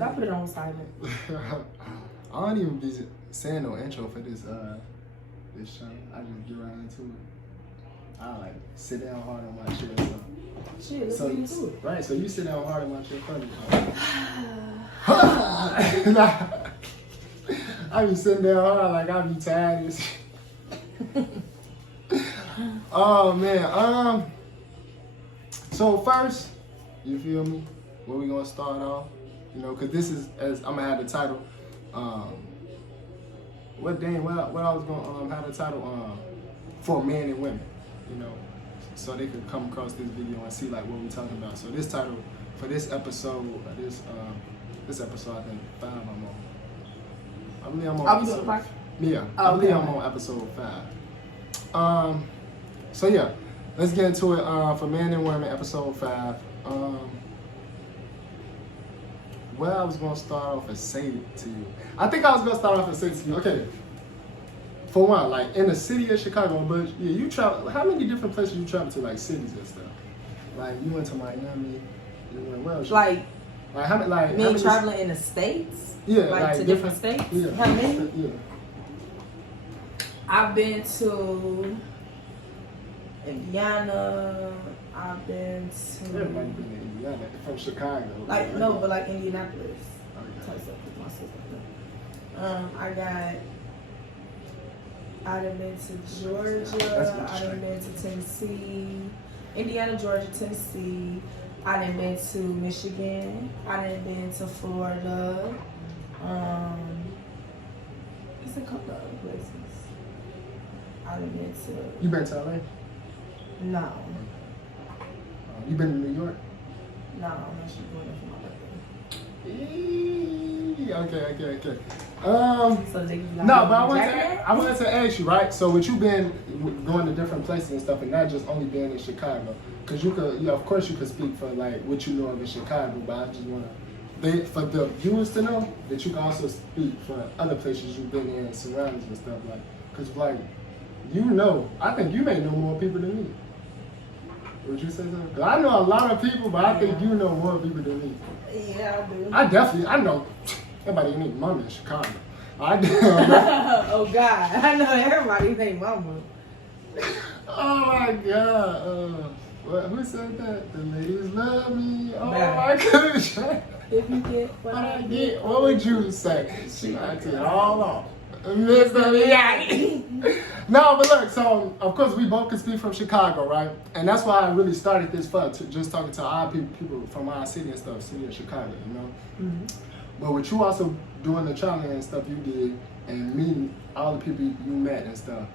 But I put it on silent. I don't even be saying no intro for this show. I just get right into it. I like sit down hard on my chair. Shit, let's get into it. Right, so you sit down hard on my chair for me. I be sitting down hard like I be tired as shit. Oh man, so first, you feel me? Where we gonna start off? You know, cause this is, as I'm gonna have the title. What I was gonna have the title for men and women. You know, so they could come across this video and see like what we talking about. So this title for this episode, this episode I think 5 I'm on. I believe I'm on episode 5. Yeah, I believe I'm on episode 5. So yeah, let's get into it. For men and women, episode 5. Well, I was gonna start off and say it to you. I think I was gonna start off and say it to you. Okay. For one, like in the city of Chicago, but yeah, you travel. How many different places you travel to, like cities and stuff? Like you went to Miami. You went where else? Like how many? Like me traveling in the States? Yeah, like to different states. Yeah. How many? Yeah. I've been to Indiana. I've been to. Everybody been to Indiana from Chicago. Like no, but like Indianapolis. Okay. Type stuff with my sister. I done been to Georgia. I done been to Tennessee, Indiana, Georgia, Tennessee. I done been to Michigan. I done been to Florida. There's a couple other places. I done been to. You been to LA? No. You been to New York? No, I'm actually going there for my birthday. Okay. So No, but I wanted to ask you, right? So with you been going to different places and stuff, and not just only being in Chicago, because you could, of course, you could speak for like what you know of in Chicago, but I just want to, for the viewers to know that you can also speak for other places you've been in, surroundings and stuff, like, because like, you know, I think you may know more people than me. Would you say something? Because I know a lot of people, but I think you know more people than me. Yeah, I do. I know. Everybody ain't mama in Chicago. I do. Oh God, I know everybody named mama. Oh my God. Who said that? The ladies love me. Oh my goodness. If you get what I get, what would you say? She got it all off. Mr. Miyagi. No, but look, so of course we both can speak from Chicago, right? And that's why I really started this for just talking to our people from our city and stuff, city of Chicago, you know? Mm-hmm. But with you also doing the traveling and stuff you did and meeting all the people you met and stuff,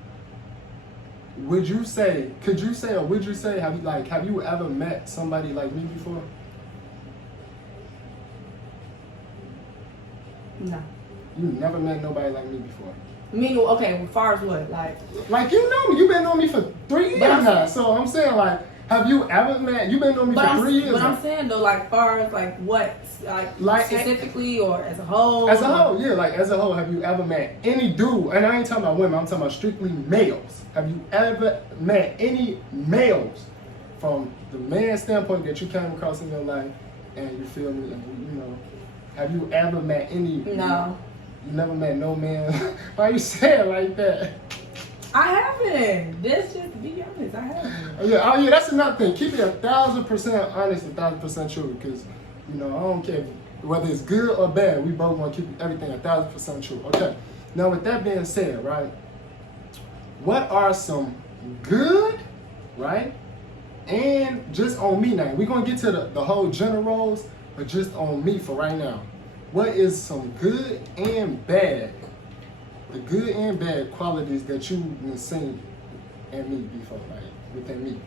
would you say, have you ever met somebody like me before? No. You never met nobody like me before? Okay, as far as what? Like you know me. You've been on me for 3 years now. So I'm saying, like, have you ever met, you've been on me for 3 years But now. I'm saying, though, like, far as, like, what? Like specifically or as a whole? As a whole, yeah. Like, as a whole, have you ever met any dude, and I ain't talking about women, I'm talking about strictly males. Have you ever met any males from the man standpoint that you came across in your life, and you feel me, and you know, have you ever met any? No. You never met no man? Why you say it like that? I haven't. That's just to be honest. I haven't. Oh yeah. That's another thing. Keep it 1,000% honest, 1,000% true. Because I don't care whether it's good or bad. We both want to keep everything 1,000% true. Okay. Now with that being said, right? What are some good, right? And just on me now. We're gonna get to the whole general roles, but just on me for right now. What is some good and bad? The good and bad qualities that you've been seen in me before, like within me.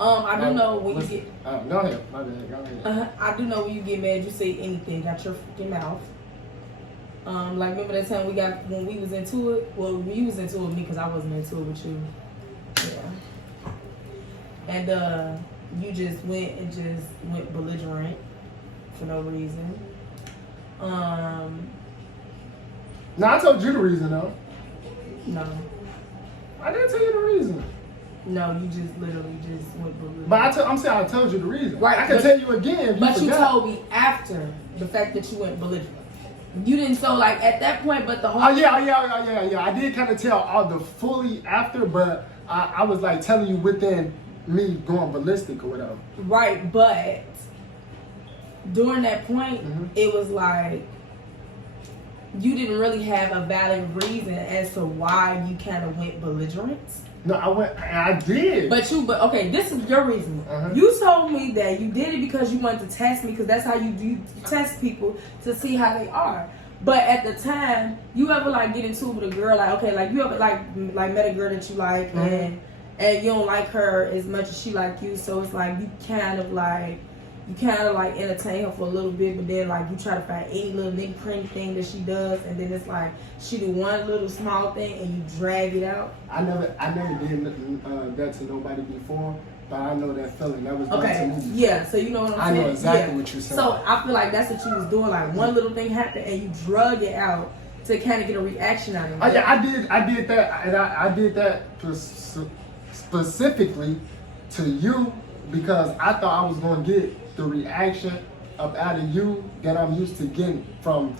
I do know when you get. Go ahead, my bad. Go ahead. I do know when you get mad, you say anything out your freaking mouth. Like remember that time when we was into it. Well, you was into it with me because I wasn't into it with you. Yeah. And you just went belligerent for no reason. No, I told you the reason though. No. I didn't tell you the reason. No, you just literally just went belligerent. But I'm saying I told you the reason. Right, I can tell you again if you But forgot. you told me after the fact that you went belligerent. You didn't, so like at that point, but the whole. Oh yeah. I did kind of tell all the fully after, but I was like telling you within me going ballistic or whatever. Right, but during that point, Mm-hmm. it was like you didn't really have a valid reason as to why you kind of went belligerent. No, I did. But okay, this is your reason. Uh-huh. You told me that you did it because you wanted to test me, because that's how you test people to see how they are. But at the time, you ever like get into it with a girl, like okay, like you ever like met a girl that you like, Mm-hmm. and you don't like her as much as she like you, so it's like you kind of like entertain her for a little bit, but then like you try to find any little nitty cream thing that she does, and then it's like she do one little small thing and you drag it out. I never did that to nobody before, but I know that feeling. That was done to me. Yeah, so you know what I'm saying? I know exactly what you're saying. So I feel like that's what you was doing, like one little thing happened and you drug it out to kind of get a reaction out of it. Oh, yeah, I did that, and I did that specifically to you because I thought I was going to get the reaction up out of you that I'm used to getting from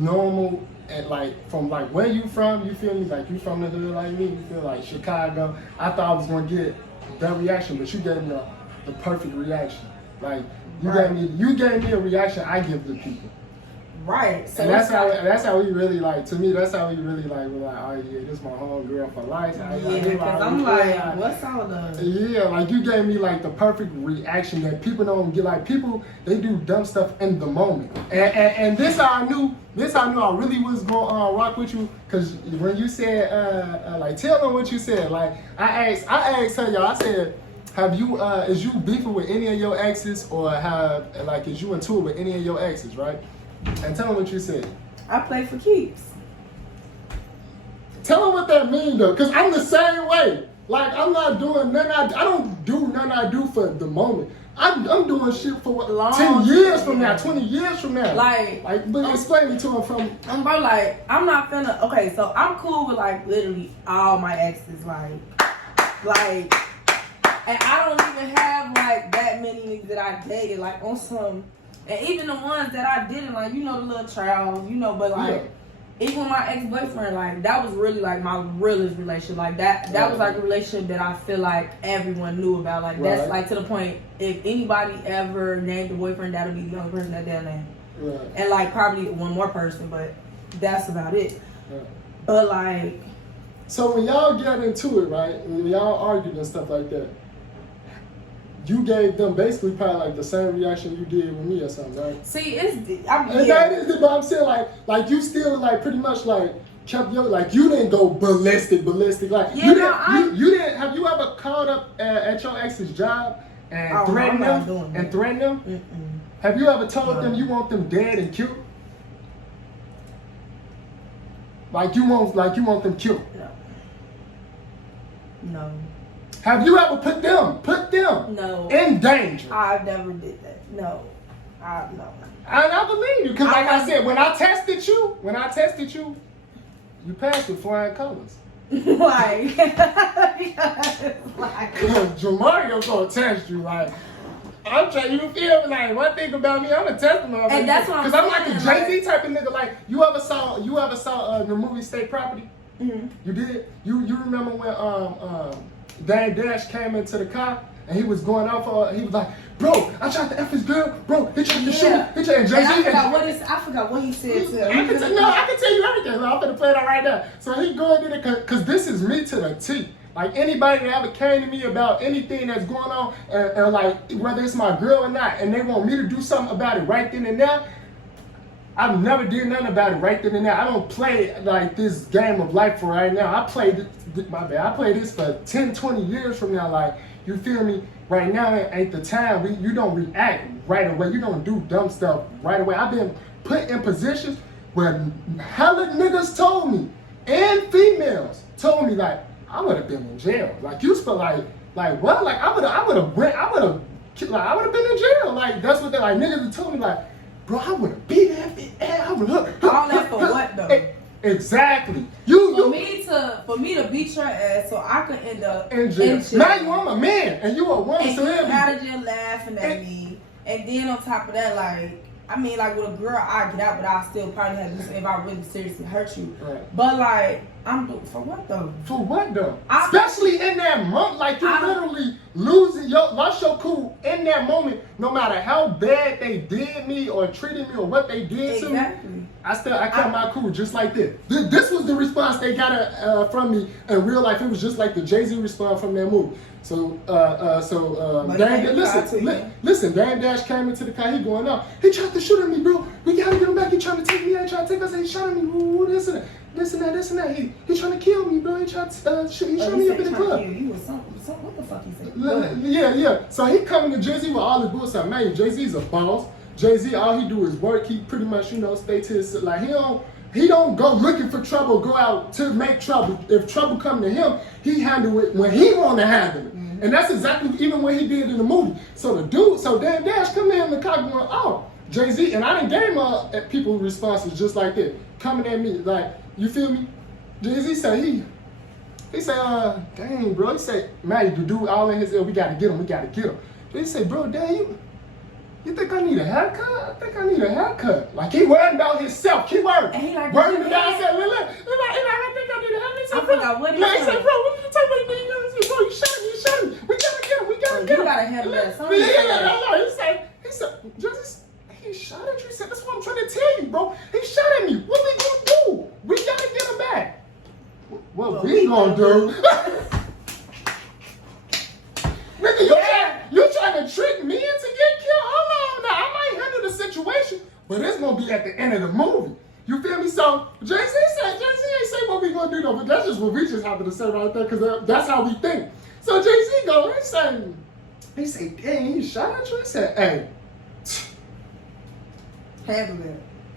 normal, and like from like where you from, you feel me? Like you from the hood like me, you feel like Chicago. I thought I was going to get that reaction, but you gave me the perfect reaction. Like you gave me a reaction I give to people. Right. So and that's how we really like. To me, that's how we really like. We're like, oh yeah, this is my home girl for life. Yeah, because I'm like, what's all the? Yeah, like you gave me like the perfect reaction that people don't get. Like people, they do dumb stuff in the moment. And this how I knew. This how I knew I really was gonna rock with you. Cause when you said like, tell them what you said. Like I asked her, y'all. I said, have you is you beefing with any of your exes, or is you in tour with any of your exes, right? And tell them what you said. I play for keeps. Tell them what that mean though, cause I'm the same way. Like I'm not doing nothing. I don't do nothing I do for the moment. I'm doing shit for what, 10 years from now, 20 years from now. But explain it to them from. Bro, like I'm not finna. Okay, so I'm cool with like literally all my exes, like, and I don't even have like that many niggas that I dated, like on some. And even the ones that I didn't, like, you know, the little trials, you know, but like, even my ex-boyfriend, like, that was really like my realest relationship. Like that was like a relationship that I feel like everyone knew about. Like that's like to the point, if anybody ever named a boyfriend, that'll be the only person that they'll name. Right. And like probably one more person, but that's about it. Right. But like, so when y'all get into it, right, when y'all argued and stuff like that, you gave them basically probably like the same reaction you did with me or something, right? See, that is, but I'm saying like you still like pretty much like kept your, like you didn't go ballistic. Like you didn't. Have you ever called up at your ex's job and threatened them? Mm-mm. Have you ever told them you want them dead and killed? Like you want them killed? No. Have you ever put them no. in danger? I never did that. No. No. I believe you, because like I said, when I tested you, you passed with flying colors. Why? Because Jamario gonna test you, like, I'm trying, you feel me? Like, one thing about me, I'm a tester, motherfucker. And that's what I'm saying. Because I'm like a Jay-Z type of nigga. Like, you ever saw the movie State Property? Mm-hmm. You did? You remember when Dan Dash came into the car and he was going off, he was like, bro, I tried to F his girl, bro, he tried to shoot, and Jay-Z. I forgot what he said to him. I can tell you everything. I'm gonna play that right now. So he going in it, because this is me to the T. Like anybody that ever came to me about anything that's going on, and like whether it's my girl or not, and they want me to do something about it right then and there, I've never did nothing about it right then and there. I don't play like this game of life for right now. I play this for 10, 20 years from now. Like, you feel me? Right now ain't the time. You don't react right away. You don't do dumb stuff right away. I've been put in positions where hella niggas told me, and females told me, like, I would have been in jail. Like, you feel like what? Like, I would have been in jail. Like, that's what they like. Niggas told me, like, bro, I would have beat that. I would have. All that for what though? Exactly. You For me to beat your ass, so I could end up in jail. Now you I'm a man, and you a woman, and so you out of jail laughing at me, and then on top of that, like. I mean, like with a girl, I get out, but I still probably have to do something if I really seriously hurt you. Right. But like, I'm doing for what though? For what though? Especially in that month, like you literally lost your cool in that moment. No matter how bad they did me or treated me or what they did to me, I kept my cool just like this. This was the response they got from me in real life. It was just like the Jay-Z response from that movie. So, listen, Dame Dash came into the car, he going up. He tried to shoot at me, bro. We gotta get him back. He trying to take me out, trying to take us. He shot at me. Ooh, this and that. He trying to kill me, bro. He tried to shoot me up in the club. What the fuck he said? Yeah. So he coming to Jay-Z with all his bullshit. Man, Jay-Z's a boss. Jay-Z, all he do is work. He pretty much, stay to his, like, he don't go looking for trouble, go out to make trouble. If trouble come to him, he handle it when he want to handle it. Mm-hmm. And that's exactly even what he did in the movie. So Dame Dash come in the car going, oh, Jay-Z, and I done gave people responses just like that, coming at me, like, you feel me? Jay-Z said he said, dang, bro, he said, man, the dude all in his ear, we gotta get him. He said, bro, dang, you think I need a haircut? I think I need a haircut. Like, he worried about himself. He worried. And he like, worried about himself. Look, I think I need a haircut. I forgot what he said. He said, bro, what you talking about? Bro, you shot me. We gotta get him. You gotta handle that. He said, just, he shot at you. He said, that's what I'm trying to tell you, bro. He shot at me. What we gonna do? We gotta get him back. What we gonna do? Nigga, you trying to trick me into get killed? Hold on now. I might handle the situation, but it's gonna be at the end of the movie. You feel me? So Jay-Z ain't say what we gonna do though, but that's just what we just happen to say right there, because that's how we think. So Jay-Z go, he say, dang, he shot at you? He said, hey, handle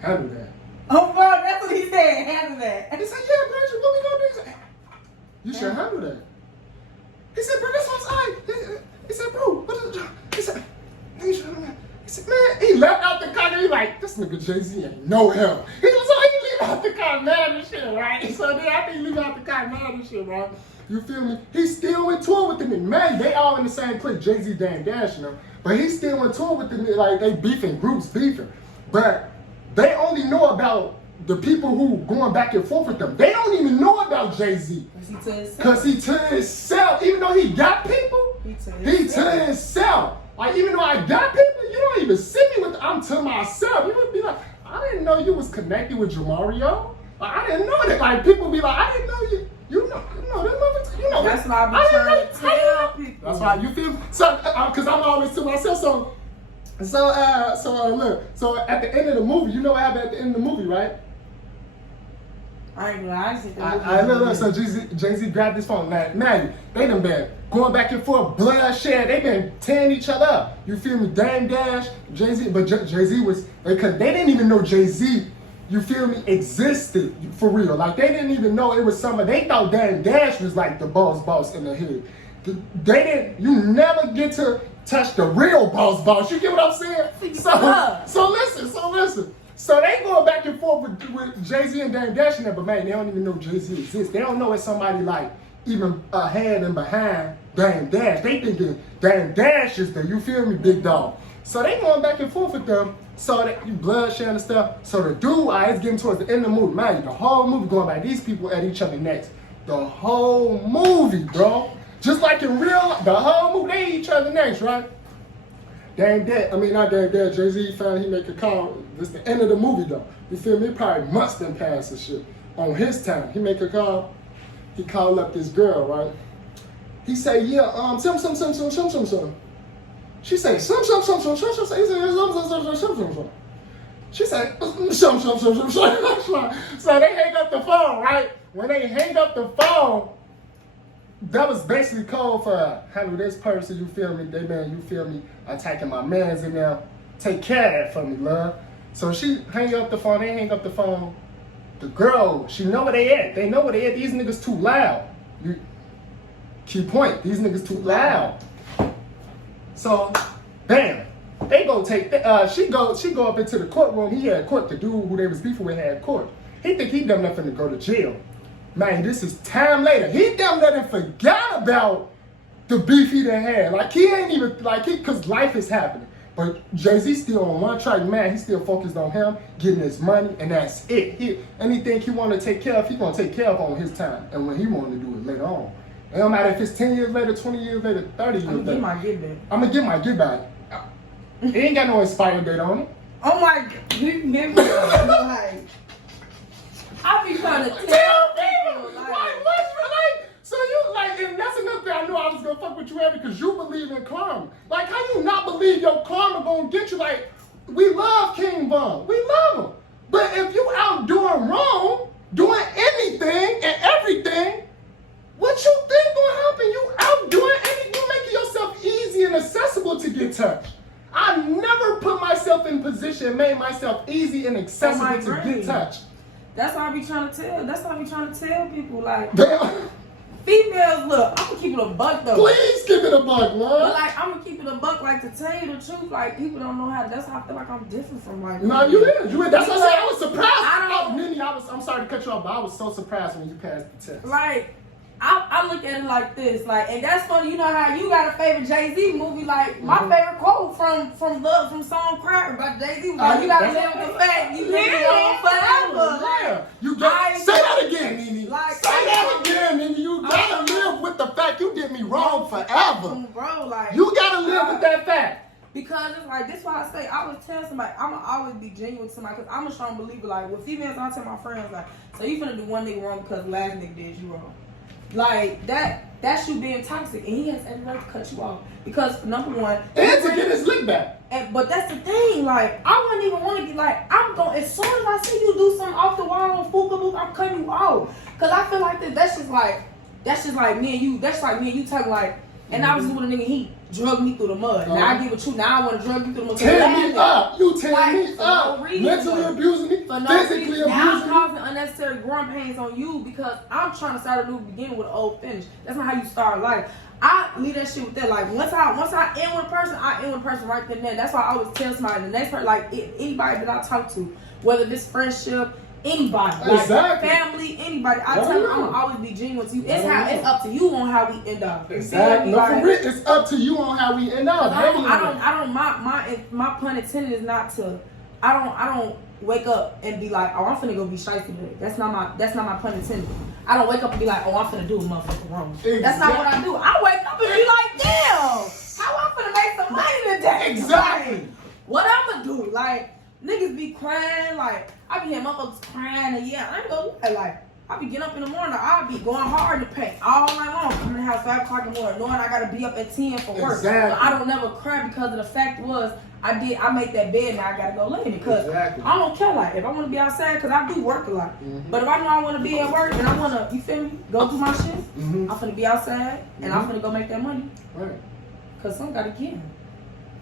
that. Oh, bro, that's what he said. Handle that. He said, yeah, bro, what we gonna do? He said, you should handle that. He said, bro, that's what I'm saying. He said, bro, what is it? He said, man, he left out the car and he like, this nigga Jay-Z ain't no help. He leave out the car mad and shit, right? So then I think he leave out the car mad and shit, right? You feel me? He still in tour with them. And man, they all in the same place, Jay-Z, Dame Dash, but he still in tour with them. Like, they groups beefing. But they only know about the people who going back and forth with them. They don't even know about Jay-Z. Because he to himself. Even though he got people, he to himself. Like, even though I got people, you don't even see me with I'm to myself. You would be like, I didn't know you was connected with Jamario. Like, I didn't know that. Like, people be like, I didn't know you. That's what I be trying to tell people. That's why you feel. So, because I'm always to myself. Look. So at the end of the movie, you know what happened at the end of the movie, right? I ain't gonna look. So Jay-Z grabbed his phone. Man, they done been going back and forth, bloodshed. They been tearing each other up. You feel me? Dame Dash, Jay-Z, but Jay-Z was they didn't even know Jay-Z. You feel me? Existed for real. Like, they didn't even know it was someone. They thought Dame Dash was like the boss in the hood. They didn't. You never get to touch the real boss. You get what I'm saying? So listen. So they going back and forth with Jay-Z and Dame Dash, but man, they don't even know Jay-Z exists. They don't know it's somebody like even ahead and behind Dame Dash. They thinking Dame Dash is the, you feel me, big dog. So they going back and forth with them. So that you bloodshed and stuff. So the dude, it's getting towards the end of the movie. Man, the whole movie going by these people at each other next. The whole movie, bro. Just like in real life, the whole movie, they eat each other next, right? Not Dame Dash, Jay-Z finally he make a call. This the end of the movie though. You feel me? Probably months done passed and shit. On his time, he make a call. He called up this girl, right? He say, yeah, some. She say, some. He say, some. She say, some. So they hang up the phone, right? When they hang up the phone, that was basically code for handle this person, you feel me? You feel me? Attacking my mans in there. Take care of that for me, love. So she hang up the phone, they hang up the phone. The girl, she know where they at. They know where they at. These niggas too loud. Key point, these niggas too loud. So, bam. They go take, she go up into the courtroom. He had court, the dude who they was beefing with had court. He think he done nothing to go to jail. Man, this is time later. He damn near forgot about the beef he done had. Like, he ain't even, like, because life is happening. But Jay-Z still on one track, man. He still focused on him, getting his money, and that's it. Anything he want to take care of, he going to take care of on his time. And when he want to do it later on. It don't matter if it's 10 years later, 20 years later, 30 years later. I'm going to get my get back. I'm going to get my get back. It ain't got no expiry date on it. Oh my God. You never like, I be trying to tell people, like, what's like? So you like, and that's another thing I knew I was gonna fuck with you at because you believe in karma. Like, how you not believe your karma gonna get you? Like, we love King Von, we love him, but if you out doing wrong, doing anything and everything, what you think gonna happen? You out doing anything, you making yourself easy and accessible to get touched. I never put myself in position, made myself easy and accessible to get touched. That's what I be trying to tell. That's what I be trying to tell people. Like, females, look, I'm gonna keep it a buck though. Please keep it a buck, man. But like, I'm gonna keep it a buck. Like, to tell you the truth, like, people don't know how. That's how I feel like I'm different from like. No, you is. You is. That's what I said. I was surprised. I don't. I'm sorry to cut you off, but I was so surprised when you passed the test. Like, I look at it like this, like, and that's funny. You know how you got a favorite Jay-Z movie? Like, my favorite quote from Song Cry by Jay-Z was like, "You gotta live with the fact you live forever." Like, you got say that again, Nene. Like, say that again, Nene. You gotta live with the fact you did me wrong forever. Bro, like, you gotta live with that fact. Because it's like, this why I say, I was telling somebody, I'm gonna always be genuine with somebody, because I'm a strong believer. Like, with females, I tell my friends, like, so you finna do one nigga wrong because the last nigga did you wrong. Like, that's you being toxic, and he has every right to cut you off. Because, number one, and to get his lick back. But that's the thing, like, I wouldn't even want to get, like, I'm going, as soon as I see you do something off the wall on Fukabook, I'm cutting you off. Because I feel like that's just like me and you, that's like me and you talking, like, and I was with a nigga, he drugged me through the mud. Now I get with you, now I want to drug you through the mud. Tear me up. You tear like, me up. Mentally abusing me, physically abusing me. Now I'm causing unnecessary growing pains on you because I'm trying to start a new beginning with an old finish. That's not how you start life. I leave that shit with that. Like, once I end with a person, I end with a person right then and there. That's why I always tell somebody, the next person, like, anybody that I talk to, whether it's friendship, anybody, like family, anybody, I tell them I'm gonna always be genuine to you. It's up to you on how we end up. Exactly. No, for real, it's up to you on how we end up. My pun intended is not to. I don't wake up and be like, oh, I'm finna go be shicey today. That's not my pun intended. I don't wake up and be like, oh, I'm finna do a motherfucker wrong. Exactly. That's not what I do. I wake up and be like, damn, how I'm finna make some money today? Exactly. Like, what I'm gonna do? Like, niggas be crying, like, I be hearing motherfuckers crying, and yeah, I ain't gonna lie, like, I be getting up in the morning, I be going hard to paint all night long, coming in the house 5 o'clock in the morning, knowing I gotta be up at 10 for work. Exactly. But I don't never cry because of the fact was, I make that bed, now I gotta go lay because I don't care, like, if I wanna be outside, because I do work a lot, but if I know I wanna be at work, and I wanna, you feel me, go do my shit, I'm finna be outside, and I'm finna go make that money. Right. Because some gotta give.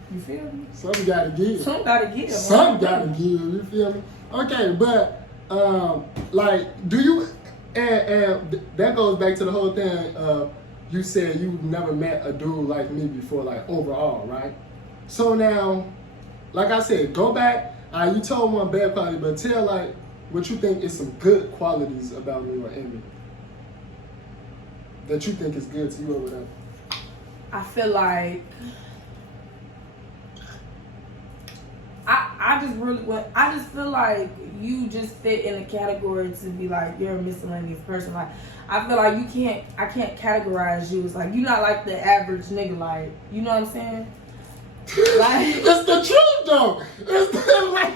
You feel me? Some gotta give. Some gotta give. Some gotta give. You feel me? Okay, but like, do you? And that goes back to the whole thing. You said you've never met a dude like me before, like overall, right? So now, like I said, go back. You told one bad quality, but tell like what you think is some good qualities about me or in me that you think is good to you or whatever. I feel like. I just feel like you just fit in a category to be like, you're a miscellaneous person. Like, I feel like I can't categorize you. It's like, you're not like the average nigga, like, you know what I'm saying? Like, it's the truth though. It's like,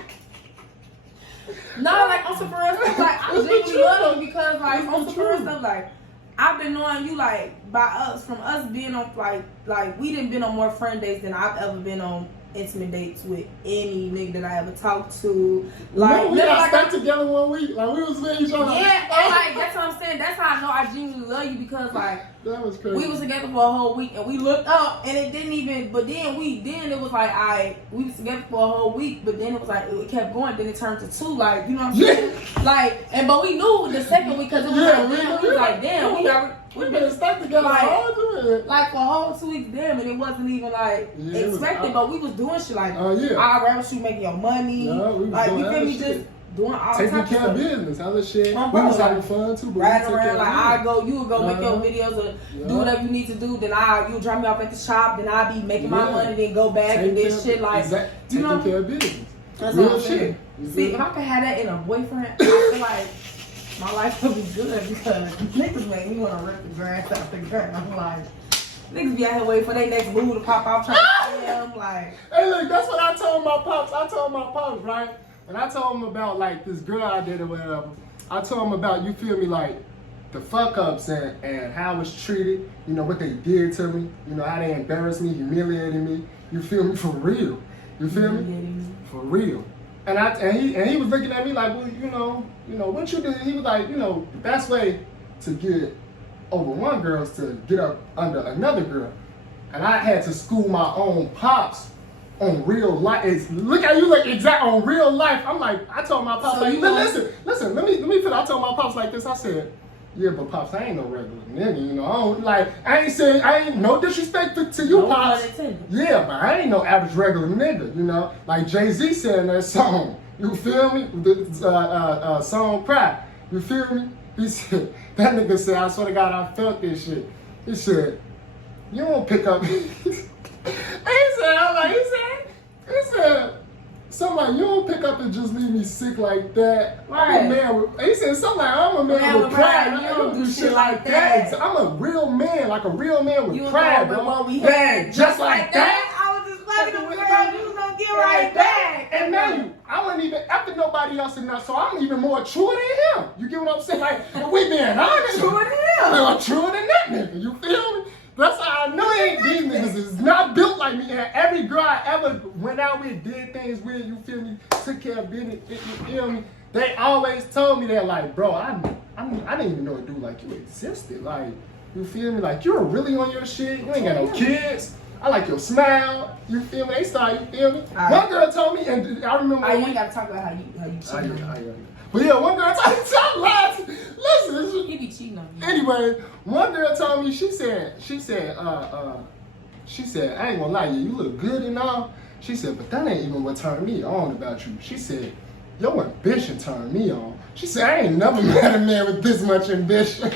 no, like, on some for real stuff, like, I genuinely love you because, like, on some for real stuff, like, I've been knowing you, like, from us being on, like, we done been on more friend dates than I've ever been on intimate dates with any nigga that I ever talked to. Like, no, we got stuck together 1 week. Like, we was with each other. Yeah, and like, that's what I'm saying. That's how I know I genuinely love you because, like, that was crazy. We was together for a whole week and we looked up and it didn't even, but then it was like, we was together for a whole week, but then it was like, it kept going, then it turned to 2, like, you know what I'm saying? Like, but we knew the second week because it was like, damn, we been stuck together like for a whole 2 weeks, damn, and it wasn't even like expected, but we was doing shit like, I'd rather you making your money, like, you feel me, doing all taking types care of of stuff. business, hella shit. Oh, We bro, was having fun too, but Riding we took around like I go, you would go make your videos or do whatever you need to do. Then you drop me off at the shop. Then I be making my money. Then go back and this shit like taking care of business. That's Real what I'm saying. shit. See, if I could have that in a boyfriend, I feel like my life would be good because niggas make me want to rip the grass out the ground. I'm like, niggas be out here waiting for their next move to pop off trying to film. Like, hey, look, that's what I told my pops. I told my pops, right? And I told him about like this girl I did or whatever. I told him about, you feel me, like the fuck ups and how I was treated. You know what they did to me. You know how they embarrassed me, humiliated me. You feel me, for real. You feel me, for real. And he was looking at me like, well, you know what you did. He was like, the best way to get over one girl is to get up under another girl. And I had to school my own pops on real life. Look how you look exact on real life. I'm like, I told my pops, so like, listen, let me put, I told my pops like this. I said, yeah, but pops, I ain't no regular nigga, I don't, like, I ain't no disrespect to you, pops. Yeah, but I ain't no average regular nigga, like Jay-Z said in that song, you feel me? The song Pride, you feel me? He said, that nigga said, I swear to God, I felt this shit. He said, you don't pick up. He said, something like, you don't pick up and just leave me sick like that. Right. I'm a man with, he said something like, I'm a man with pride. You don't do shit like that. I'm a real man, like a real man with pride, bro. Just like that. I was just fucking with girl, you was gonna get right back. And now I wasn't even after nobody else enough, so I'm even more true than him. You get what I'm saying? Like, we being honest. Truer than him. I'm truer than that nigga. You feel me? That's how I know ain't these niggas is not built like me. And every girl I ever went out with, did things with, you feel me, took care of business, you feel me, they always told me that, like, bro, I didn't even know a dude like you existed. Like, you feel me? Like, you're really on your shit. You ain't got no kids. I like your smile. You feel me? They started, you feel me? One girl told me, and I remember. You ain't gotta talk about how you cheat. But yeah, one girl told me, listen. He be cheating on you. Anyway, one girl told me, she said, I ain't gonna lie, you look good and all. She said, but that ain't even what turned me on about you. She said, your ambition turned me on. She said, I ain't never met a man with this much ambition.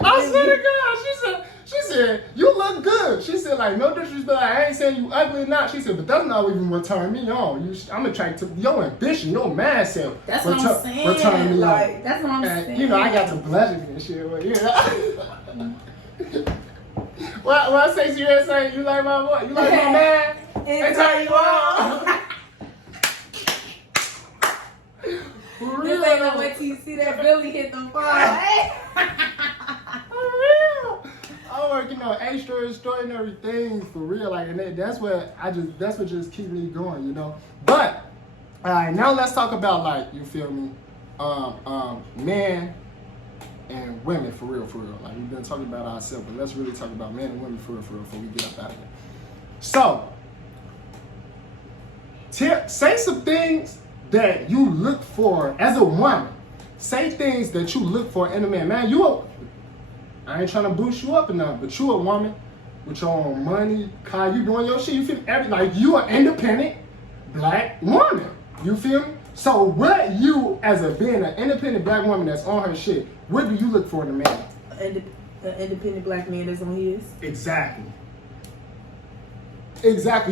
I swear to God, she said, you look good. She said, like, no disrespect, I ain't saying you ugly or not. She said, but that's not even what turned me on. I'm attracted to your ambition, your mindset. That's what I'm saying. Return me like, on. that's what I'm saying. I got to blushing and shit. What say you had say? You like my boy? You like my man? They turn you on. For real. This ain't no way till you see that Billy hit the fire. For real. I'm working on extraordinary things for real, like, and that's what just keep me going, But, all right, now let's talk about, like, you feel me, men and women for real. Like, we've been talking about ourselves, but let's really talk about men and women for real before we get up out of here. So, say some things that you look for as a woman. Say things that you look for in a man. Man, I ain't trying to boost you up or nothing, but you a woman with your own money, car, you doing your shit, you feel me? Like, you an independent black woman, you feel me? So what you, as being an independent black woman that's on her shit, what do you look for in a man? An independent black man that's on his. Exactly.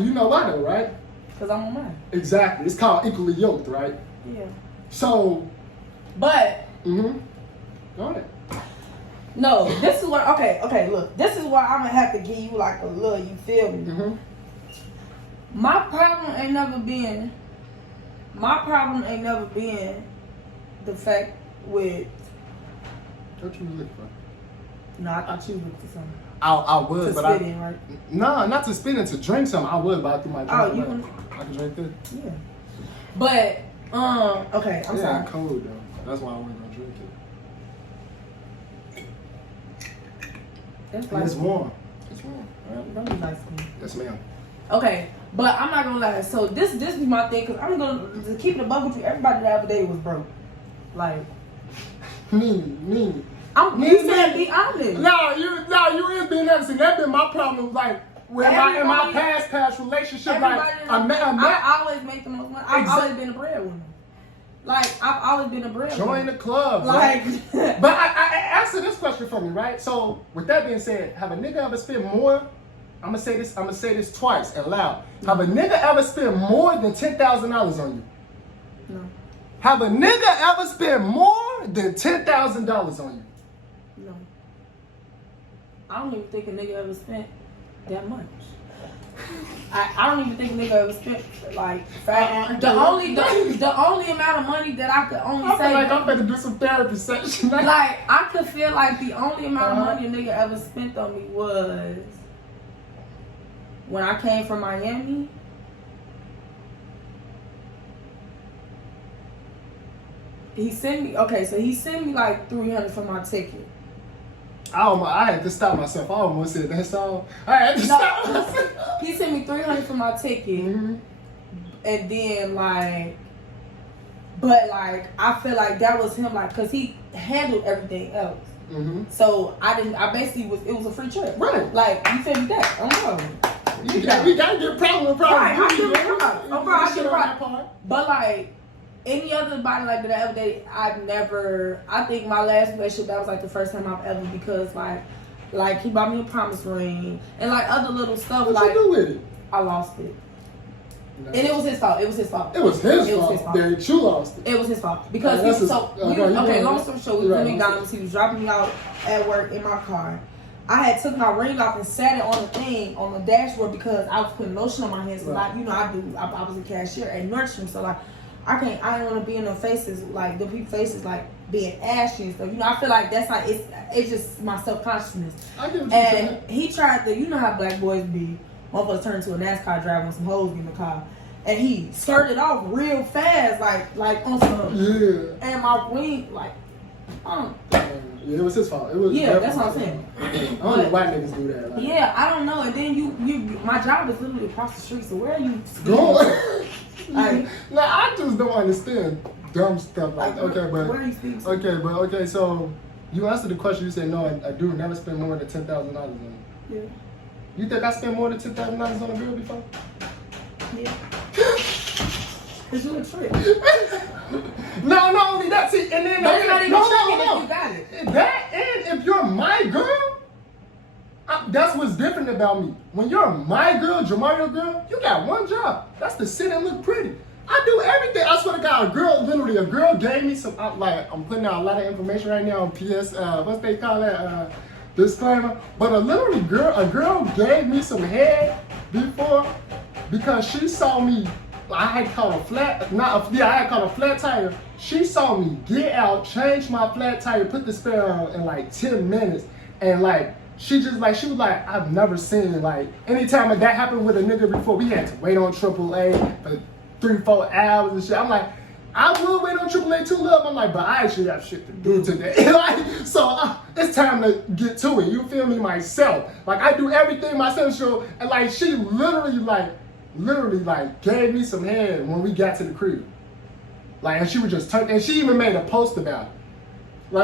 You know why though, right? Because I'm on mine. Exactly. It's called equally yoked, right? Yeah. So. But. Go ahead. No, this is what. Okay. Look, this is why I'm gonna have to give you like a little. You feel me? Mm-hmm. My problem ain't never been the fact with. What you look for? No, I thought you looked for something. I would, but spit in, right? No, not to spit in, to drink something. I would, but I threw my drink away. I can drink this. Yeah. But okay, I'm sorry. It's cold though. That's why I wasn't gonna drink it. That's like it's warm. It's warm. Right? Don't be nice to me. Yes, ma'am. Okay, but I'm not gonna lie. So this is my thing, cause I'm gonna to keep it above with you. Everybody the other day was broke. Like me. You said be honest. No, you is being honest, and that's been my problem. Like, in my past relationship, like I always make the most money. I've always been a breadwinner. Like I've always been a breadwinner. Join the club, like. But I answer this question for me, right? So with that being said, have a nigga ever spent more? I'm gonna say this twice and loud. Have a nigga ever spent more than $10,000 on you? No. Have a nigga ever spent more than $10,000 on you? No. I don't even think a nigga ever spent that much. I don't even think a nigga ever spent like the only amount of money that I could only I say. feel like I'm gonna do some therapy session. Like I could feel like the only amount of money a nigga ever spent on me was when I came from Miami. He sent me like $300 for my ticket. I had to stop myself. I almost said that song. I had to stop myself. He sent me $300 for my ticket, and then but I feel like that was him, like, cause he handled everything else. So it was a free trip. Right. Like, you feel me that? I don't know. We gotta get problem. Right, I give it problem. But like any other body like that I ever dated, I think my last relationship, that was like the first time I've ever, because like he bought me a promise ring and like other little stuff. What like you do with it? I lost it. No. And it was his fault. It was his fault that you lost it. It was his fault because long story short, we was in McDonald's. He was dropping me out at work in my car. I had took my ring off and sat it on the thing on the dashboard because I was putting lotion on my hands. So I was a cashier at Nordstrom, so like I didn't want to be in the faces, like the people faces, like being ashy and stuff. I feel like that's like it's just my self-consciousness. And he tried to, how black boys be. Motherfucker turned into a NASCAR driver when some hoes in the car, and he skirted off real fast, like on some. Yeah. And my ring, it was his fault. It was. Yeah, that's what I'm saying. I don't know why niggas do that. Like. Yeah, I don't know. And then you, my job is literally across the street. So where are you going? I just don't understand dumb stuff like that. Okay, so you answered the question. You said no, I do never spend more than $10,000 on you. Yeah. You think I spent more than $10,000 on a girl before? Yeah. Cause you a trick. No, not only that. See, and then that's not even tricking if you got it. That, and if you're my girl, that's what's different about me. When you're my girl, Jamario girl, you got one job. That's to sit and look pretty. I do everything. I swear to God, a girl gave me some, I'm putting out a lot of information right now on PSA, what's they call that, disclaimer. But a girl gave me some head before because she saw me, I had caught a flat tire. She saw me get out, change my flat tire, put the spare on in like 10 minutes. And she was like, I've never seen, anytime that happened with a nigga before, we had to wait on AAA for 3-4 hours and shit. I'm like, I will wait on AAA too, love. I'm like, but I actually have shit to do today. So it's time to get to it. You feel me? Myself. I do everything myself. So, and she literally gave me some head when we got to the crib. And she would just turn, and she even made a post about it.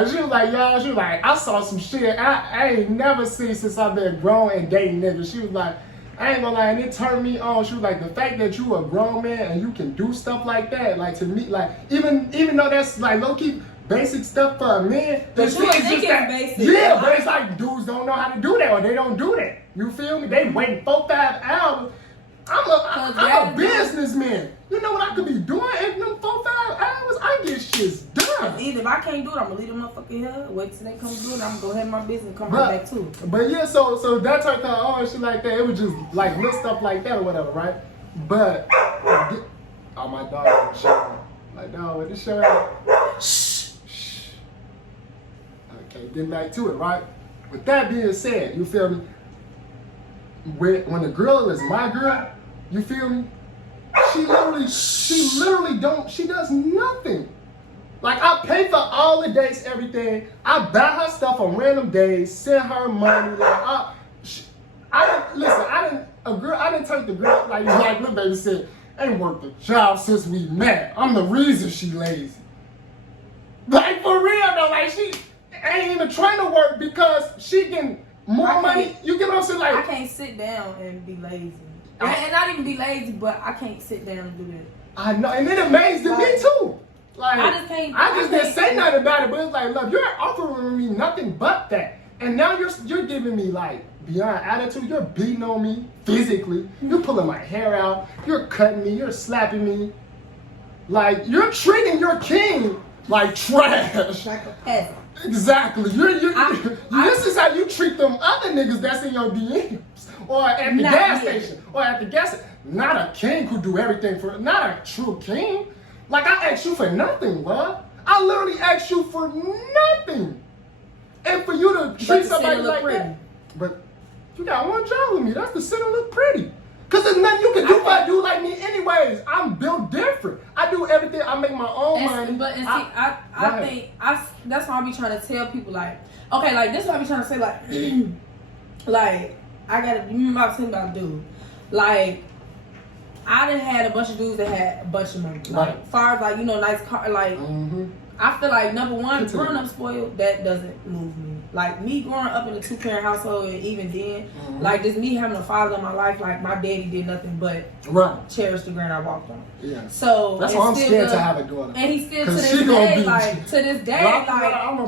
She was like, y'all, I saw some shit I ain't never seen since I've been grown and dating niggas. She was like, I ain't gonna lie, and it turned me on. She was like, the fact that you a grown man and you can do stuff like that, to me, even though that's low-key basic stuff for a man, but you think it's basic. Yeah, but it's like dudes don't know how to do that, or they don't do that. You feel me? They waiting 4-5 hours. I'm a businessman. You know what I could be doing in them 4-5 hours? I get shit done. Either if I can't do it, I'm gonna leave them motherfucker here, wait till they come do it, I'm gonna go ahead my business and come right back to it. But yeah, so that type of shit like that, it was just little stuff like that or whatever, right? But my dog was showing. Dog, what this show out? Shh. Okay, getting back to it, right? With that being said, you feel me? When the girl is my girl, you feel me? She does nothing. I pay for all the dates, everything. I buy her stuff on random days, send her money. I didn't take the girl, little baby said, ain't worked a job since we met. I'm the reason she lazy. For real though, she ain't even trying to work because she can more money. You get what I'm saying? Like I can't sit down and be lazy. And not even be lazy, but I can't sit down and do that. I know, and it amazed me too. Like I just can't. I just didn't say nothing about it, but it's like, look, you're offering me nothing but that, and now you're giving me like beyond attitude. You're beating on me physically. You're pulling my hair out. You're cutting me. You're slapping me. Like you're treating your king like trash. Like a peasant. Exactly. This is how you treat them other niggas that's in your DMs or at the gas station or at the gas station. Not a king who do everything for. Not a true king. Like I asked you for nothing, bro. I literally asked you for nothing, and for you to treat somebody like that. But you got one job with me. That's to sit and look pretty. Cause there's nothing you can do for a dude like me anyways. I'm built different. I do everything. I make my own money. But I think that's why I be trying to tell people like, okay, like this is what I be trying to say like, like I gotta. You remember I was telling about a dude, like I done had a bunch of dudes that had a bunch of money. Like far as like nice car, like I feel like number one, growing up spoiled, that doesn't move me. Like me growing up in a 2-parent household, and even then, like just me having a father in my life, like my daddy did nothing but cherish the ground I walked on. Yeah. So that's why I'm scared to have a daughter. And he still to this day, like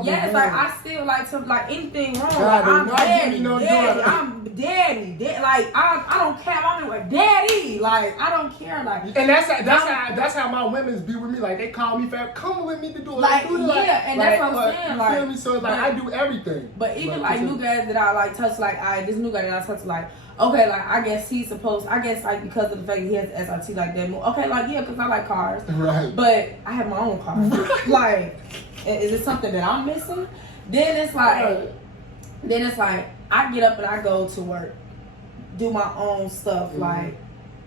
yes, like I still like to like anything wrong. Like, I'm daddy. Like I don't care. I'm like daddy. Like I don't care. Like and that's how my women's be with me. Like they call me fam, come with me to do it. Like and that's what I'm saying. Like feel me? So like I do everything. But even like new guys that I like touch, like this new guy that I touch, like okay, like I guess he's supposed. I guess like because of the fact that he has SRT like that. Okay, like yeah, because I like cars. Right. But I have my own car. Like, is it something that I'm missing? Then it's like I get up and I go to work, do my own stuff. Like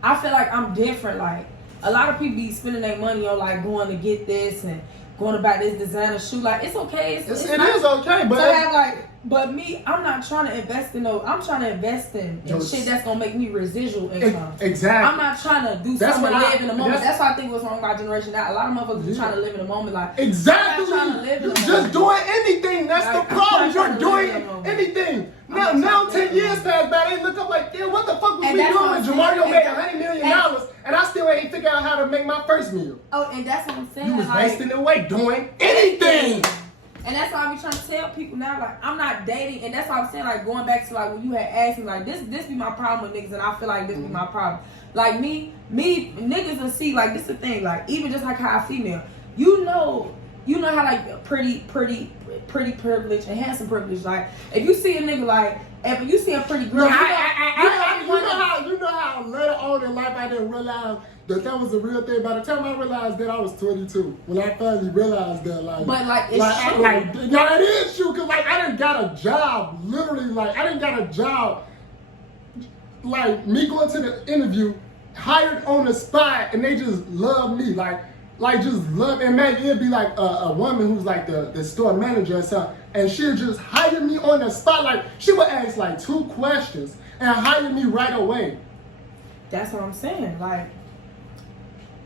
I feel like I'm different. Like a lot of people be spending their money on like going to get this and going to buy this designer shoe. Like it's okay. It is okay, but to have like. But me, I'm not trying to invest in I'm trying to invest in shit that's gonna make me residual income. Exactly. I'm not trying to do something to live in the moment. That's why I think what's wrong with our generation now. A lot of motherfuckers are trying to live in the moment. Like exactly. You're just doing anything. That's like, the problem. You're doing anything. Now 10 years passed by. They look up like, yeah, what the fuck was we doing when Jamario made $100 million and I still ain't figure out how to make my first meal? Oh, and that's what I'm saying. You was wasting away doing anything. And that's why I be trying to tell people now, like, I'm not dating. And that's why I'm saying, like, going back to, like, when you had asked me, like, this be my problem with niggas. And I feel like this be my problem. Like, me, niggas will see, like, this the thing. Like, even just like how I female. You know how, like, pretty privilege and handsome privilege. Like, if you see a nigga, like, if you see a pretty girl, you know how later on in life I didn't realize that was a real thing. By the time I realized that I was 22, when I finally realized that, like, but like it's true. It is true, cause like I didn't got a job, literally, like I didn't got a job, like me going to the interview, hired on the spot, and they just love me, like just love, and maybe it'd be like a woman who's like the store manager or something, and she'd just hire me on the spot, like she would ask like 2 questions and hire me right away. That's what I'm saying, like.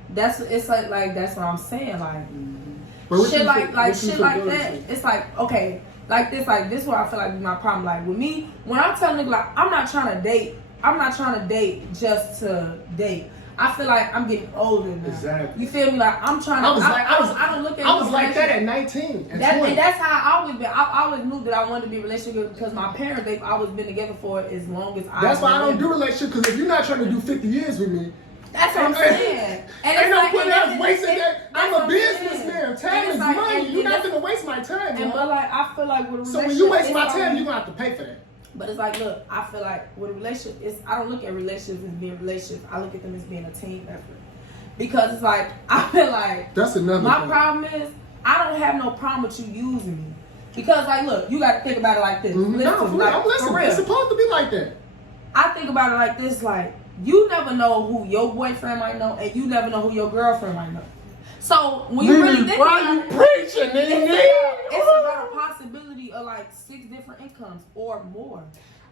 That's what I'm saying, like shit like that. It's like okay, like this is what I feel like is my problem. Like with me, when I tell nigga like I'm not trying to date just to date. I feel like I'm getting older now. Exactly. You feel me? Like I'm trying to. I don't look at. I was like that at 19. And that's how I always been. I always knew that I wanted to be in a relationship because my parents, they've always been together for as long as I. That's why I don't do relationship, because if you're not trying to do 50 years with me. That's what I'm saying. And ain't no point else wasting that. I'm a businessman. Time is money. You're not gonna waste my time. But like I feel like with a relationship. So when you waste my time, you're gonna have to pay for that. But it's like, look, I feel like with a relationship, I don't look at relationships as being relationships. I look at them as being a team effort. Because it's like, I feel like that's another my thing. problem is I don't have no problem with you using me. Because like, look, you got to think about it like this. Mm-hmm. Listen, no, I'm listening. For real. It's supposed to be like that. I think about it like this, like, you never know who your boyfriend might know, and you never know who your girlfriend might know. So when you really think about it, preaching, it's about a possibility of like 6 different incomes. comes or more.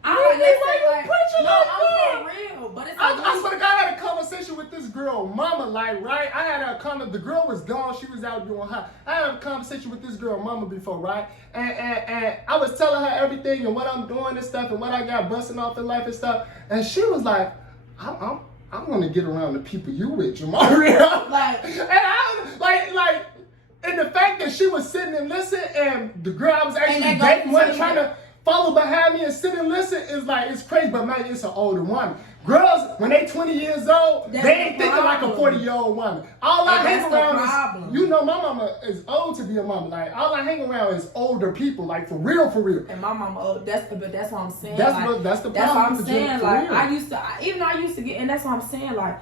Really? Why you preaching no, like I'm that? for real, but it's I like swear to God, I had a conversation with this girl, mama, like, right? I had a comment, the girl was gone, she was out doing her. I had a conversation with this girl, mama, before, right? And I was telling her everything and what I'm doing and stuff and what I got busting off in life and stuff. And she was like, I'm gonna get around the people you with, Jamaria. Like, and I and the fact that she was sitting and listening and the girl I was actually dating wasn't trying to follow behind me and sit and listen is like, it's crazy, but man, it's an older woman. Girls, when they 20 years old, they ain't thinking like a 40-year-old woman. All I hang around is, you know, my mama is old to be a mama. Like, all I hang around is older people, like for real, for real. And my mama old, that's what I'm saying. That's like, what, that's the problem. That's what I'm saying. Like, real. I used to get, and that's what I'm saying. Like,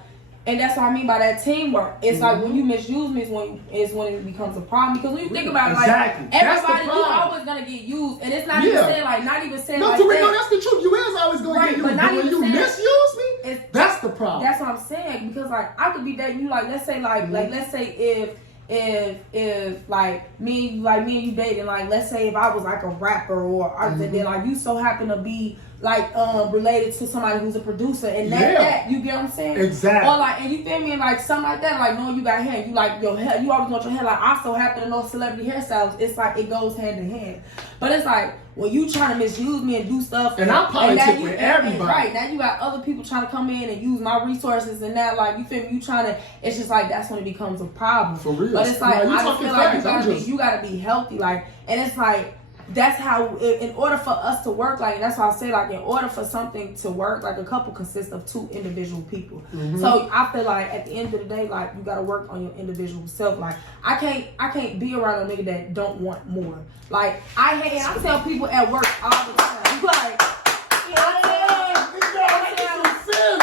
and that's what I mean by that teamwork. It's like when you misuse me is when it becomes a problem. Because when you think about it, like everybody, you always gonna get used, and it's not even saying like not even saying like for real, that's the truth. You is always gonna get used, but when you misuse me, that's the problem. That's what I'm saying. Because like I could be dating you, like let's say let's say if like me and you dating, like let's say if I was like a rapper or artist, and then like you so happen to be like related to somebody who's a producer and that you get what I'm saying? Exactly. Or like, and you feel me, and like something like that, like knowing you got hair, you like your hair, you always want your hair, like I so happen to know celebrity hairstyles, it's like it goes hand in hand. But it's like when you trying to misuse me and do stuff, and I politic with everybody. Right, now you got other people trying to come in and use my resources and that, like you feel me, you trying to, it's just like that's when it becomes a problem. For real. But it's like, I just feel like you gotta be healthy, like, and it's like, that's how, in order for us to work, like, and that's why I say, like, in order for something to work, like, a couple consists of two individual people. So I feel like at the end of the day, like, you gotta work on your individual self. Like, I can't be around a nigga that don't want more. Like, I tell people at work all the time, like, you know what I'm saying?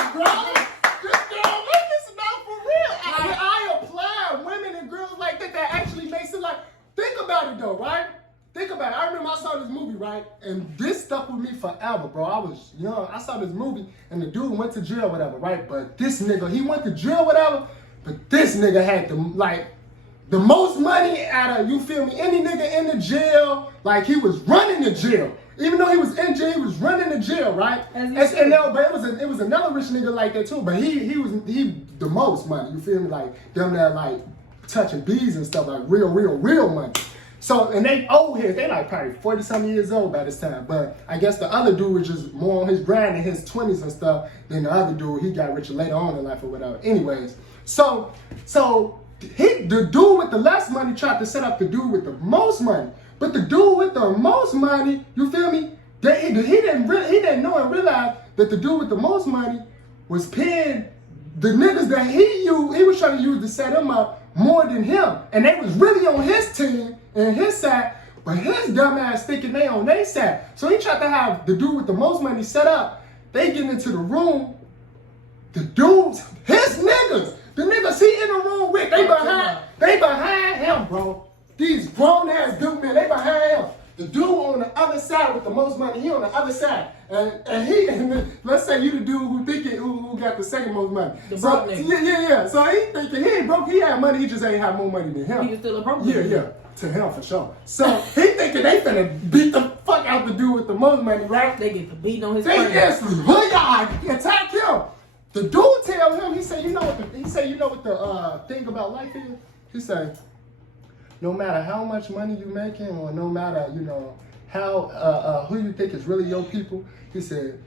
I apply women and girls like that actually makes it like, think about it though, right? Think about it. I remember I saw this movie, right? And this stuck with me forever, bro. I was young. I saw this movie, and the dude went to jail, whatever, right? But this nigga, he went to jail, whatever. But this nigga had the most money out of, you feel me? Any nigga in the jail, like he was running the jail. Even though he was in jail, he was running the jail, right? But it was another rich nigga like that too. But he was the most money. You feel me? Like them that like touching bees and stuff, like real money. So, and they old heads, they like probably 40-something years old by this time. But I guess the other dude was just more on his grind in his 20s and stuff than the other dude. He got richer later on in life or whatever. Anyways, so the dude with the less money tried to set up the dude with the most money. But the dude with the most money, you feel me? He didn't know and realize that the dude with the most money was paying the niggas that he was trying to use to set him up more than him. And they was really on his team and his side, but his dumb ass thinking they on their side. So he tried to have the dude with the most money set up. They get into the room, the dudes, his niggas, the niggas he in the room with, they behind him, bro. These grown ass dude, man, they behind him. The dude on the other side with the most money, he on the other side. And let's say you the dude who got the second most money. The broke nigga. Yeah. So he thinking he ain't broke, he had money, he just ain't have more money than him. He was still a broke nigga. Yeah. To him for sure. So he thinking they finna beat the fuck out the dude with the most money, right? They get the beat on his face. They face. Attack him. The dude tell him, he say, you know what the thing about life is? He say, no matter how much money you making or no matter, how who you think is really your people, he said,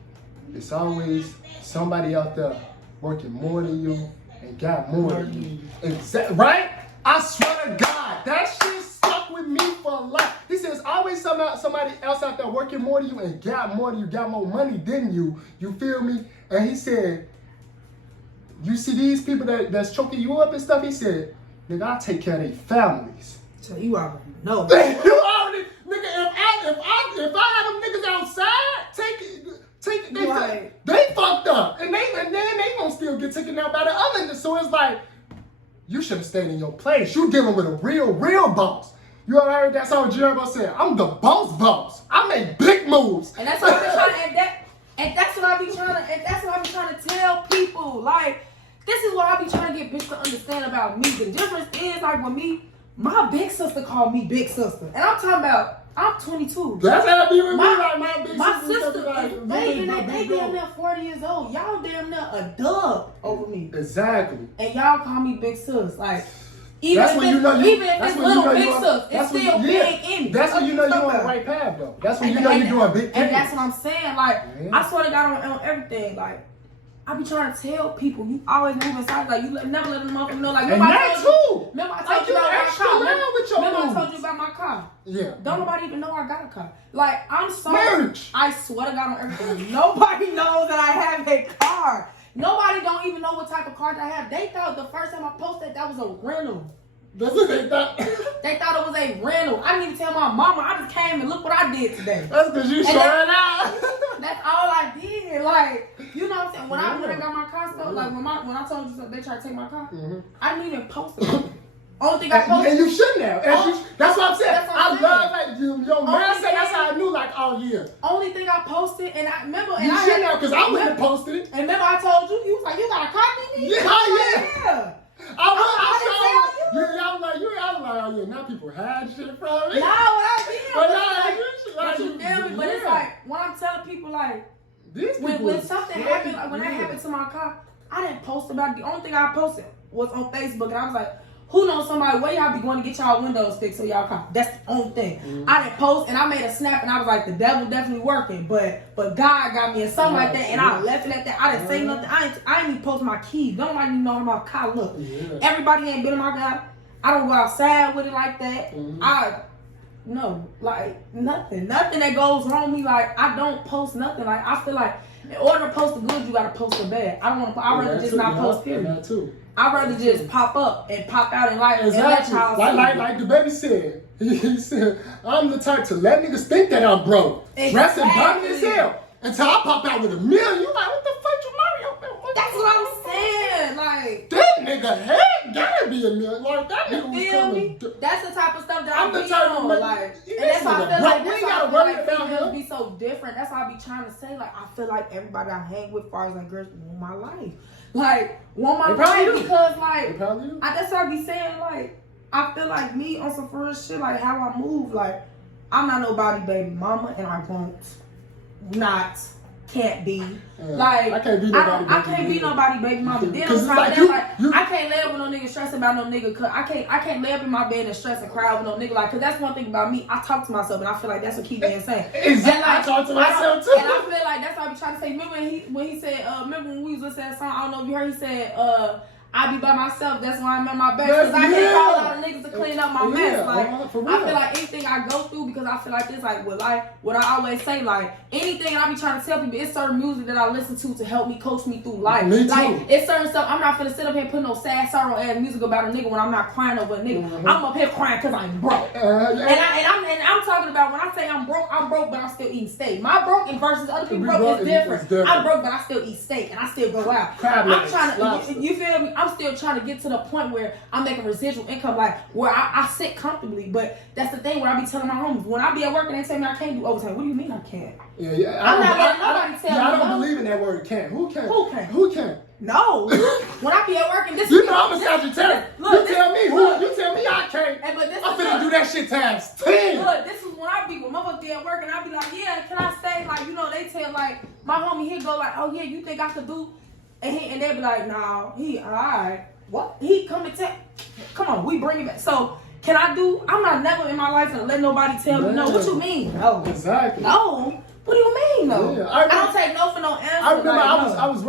it's always somebody out there working more than you and got more than you. Exactly, right? I swear to God, that shit stuck with me for life. He says, always somebody else out there working more than you and got more than you, got more money than you. You feel me? And he said, you see these people that's choking you up and stuff? He said, nigga, I take care of their families. So you already know. You already, nigga, if I had them niggas outside, they fucked up. And then they gonna still get taken out by the other niggas. So it's like, you should have stayed in your place. You dealing with a real boss. You ever heard that song Jeremy said, I'm the boss. I make big moves. And that's what I'm trying to, and that's what I be trying to tell people. Like, this is what I be trying to get bitches to understand about me. The difference is, like, with me, my big sister called me big sister. And I'm talking about I'm 22. That's how it be with me. Like My sister, they big damn near 40 years old. Y'all damn near a dub over me. Exactly. And y'all call me big sis. Like, even that's if when you know you. even if it's little big sis, it's still big in me. That's when you know you're on the right path, though. That's when you know you're doing big things. And that's what I'm saying. Like, I swear to God on everything. Like, I be trying to tell people, you always move inside. Like, you never let them motherfucker know. Like, remember I told you about my car. Remember I told you about my car. Yeah. Don't nobody even know I got a car. Like, I'm sorry. Merch. I swear to God on everything. Nobody knows that I have a car. Nobody don't even know what type of car I have. They thought the first time I posted that was a rental. That's what they thought. They thought it was a rental. I didn't even tell my mama. I just came and look what I did today. That's because you showing out. That's all I did. Like, you know what I'm saying? When I got my car stuff, like when I told you they tried to take my car, I didn't even post it. Only thing I posted. And you shouldn't have. That's what I'm saying. That's what I'm saying. love like your mindset. That's how I knew like, oh yeah. Only thing I posted, and I remember, and you shouldn't have, because I wouldn't have posted it. And remember I told you, you was like, you got a copy me? Yeah, yeah. I was like, oh yeah, now people hide shit from me. No, what I did. But you feel me? But it's like, when I'm telling people like, when something happened, like when that happened to my car, I didn't post about it. The only thing I posted was on Facebook, and I was like, who knows somebody where y'all be going to get y'all windows fixed so y'all car? That's the only thing. I didn't post, and I made a snap, and I was like, the devil definitely working, but God got me, and something like that, and I left it at that. I didn't say nothing. I didn't even post my keys. Nobody even know how my car look. Everybody ain't been in my car. I don't go outside with it like that. No, like nothing that goes wrong with me. Like, I don't post nothing. Like, I feel like in order to post the good, you gotta post the bad. I don't want to. I rather just not post period. That too. I'd rather just pop up and pop out and like exactly. Like the baby said. He said, I'm the type to let niggas think that I'm broke. Dressing dumb as hell. Until I pop out with $1 million. You like, what the fuck you Mario? That's what I'm saying. Like, that nigga head gotta be $1 million. Like, that nigga was coming. That's the type of stuff that I'm the be type on. of Like, and that's why I feel like we gotta worry about females be so different. That's why I be trying to say, like, I feel like everybody I hang with, as far as like girls, want my life. Like, want my life because like that's what I be saying. Like, I feel like me on some for real shit. Like how I move. Like, I'm not nobody baby mama, and I won't. Can't be. Like, I can't be nobody. I can't be nobody baby mama. Then on top of that, like, I can't lay up with no nigga stressing about no nigga. Cause I can't lay up in my bed and stress and cry with no nigga. Like, cause that's one thing about me. I talk to myself, and I feel like that's what keep me insane. Exactly. Like, I talk to myself too. And I feel like that's what I be trying to say. Remember when he said, remember when we was listening to that song? I don't know if you heard. He said, I be by myself. That's why I'm at my best. Because I can't call a lot of niggas to clean up my mess. Like, I feel like anything I go through, because I feel like this, like what I always say, like anything, and I be trying to tell people, it's certain music that I listen to help me, coach me through life. Me too. Like, it's certain stuff. I'm not finna sit up here and put no sad, sorrow ass music about a nigga when I'm not crying over a nigga. I'm up here crying because I'm broke. And I'm talking about when I say I'm broke, but I'm still eating steak. My broke versus other people broke is different. I'm broke, but I still eat steak and I still go out. I'm trying to, you feel me? I'm still trying to get to the point where I'm making residual income, like where I sit comfortably. But that's the thing where I be telling my homies, when I be at work and they tell me I can't do overtime, what do you mean I can't? Yeah. I'm not letting nobody tell me. I don't believe in that word can't. Who can? Who can? No. When I be at work and this, you know I'm a Sagittarius. You tell me I can't. I'm finna do that shit times 10. Look, this is when I be with motherfuckers at work and I be like, yeah, can I say, like, you know, they tell like my homie, he'll go like, oh yeah, you think I could do? And they be like, nah, he alright. What? He come and tell, come on, we bring it back. So can I do? I'm not never in my life gonna let nobody tell me no. What you mean? No. Exactly. No. What do you mean though? Yeah, I don't take no for no answer. I remember I was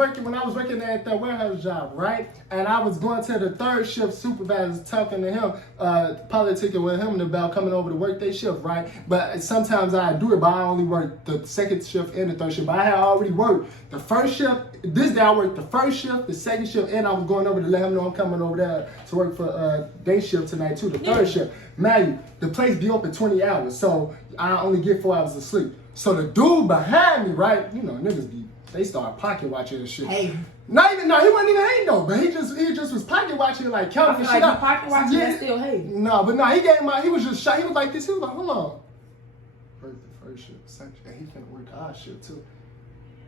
working at that warehouse job, right? And I was going to the third shift supervisor, talking to him, politicking with him about coming over to work their shift, right? But sometimes I do it, but I only work the second shift and the third shift. But I had already worked the first shift. This day I worked the first shift, the second shift, and I was going over to let him know I'm coming over there to work for day shift tonight too, the third shift. Mind you, the place be open 20 hours, so I only get 4 hours of sleep. So the dude behind me, right? You know, niggas they start pocket watching and shit. Hey. He wasn't even hating though, but he just was pocket watching, like counting shit up. Pocket watching, that's still hating. No, but he was just shy. He was like this. He was like, hold on. First shift, second shift, and he finna work the odd shift too.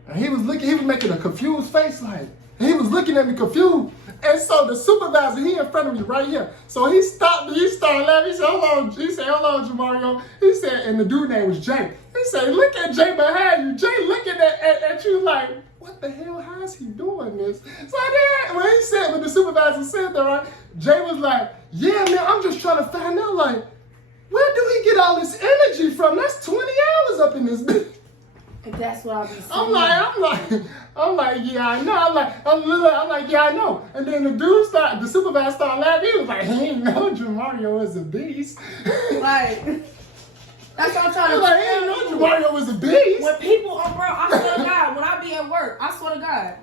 And he was making a confused face, like, He was looking at me confused. And so the supervisor, he in front of me right here. So he stopped me, he started laughing. He said, hold on, Jamario. He said, and the dude name was Jay. He said, look at Jay behind you. Jay looking at you like, what the hell, how is he doing this? So then, when the supervisor said that, right, Jay was like, yeah, man, I'm just trying to find out, like, where do he get all this energy from? That's 20 hours up in this bitch. And that's what I'll be saying. I'm like, yeah, I know. I'm like, yeah, I know. And then the supervisor started laughing. He was like, he ain't know Jamario is a beast. Like, that's what I'm trying to like, he ain't know Jamario was a beast. When people, bro, I swear to God, when I be at work, I swear to God,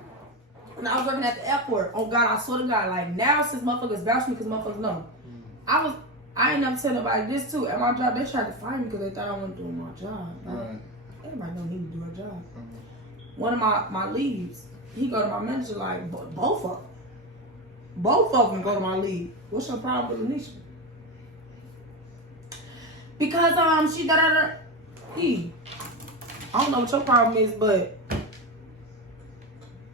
when I was working at the airport, oh God, I swear to God, like now since motherfuckers vouch me because motherfuckers know, I ain't never tell nobody this too. At my job, they tried to fire me because they thought I wasn't doing my job. Like, Right. Everybody know he would do a job. One of my leads, he go to my manager like, both of them go to my lead. What's your problem with Anisha? Because she I don't know what your problem is, but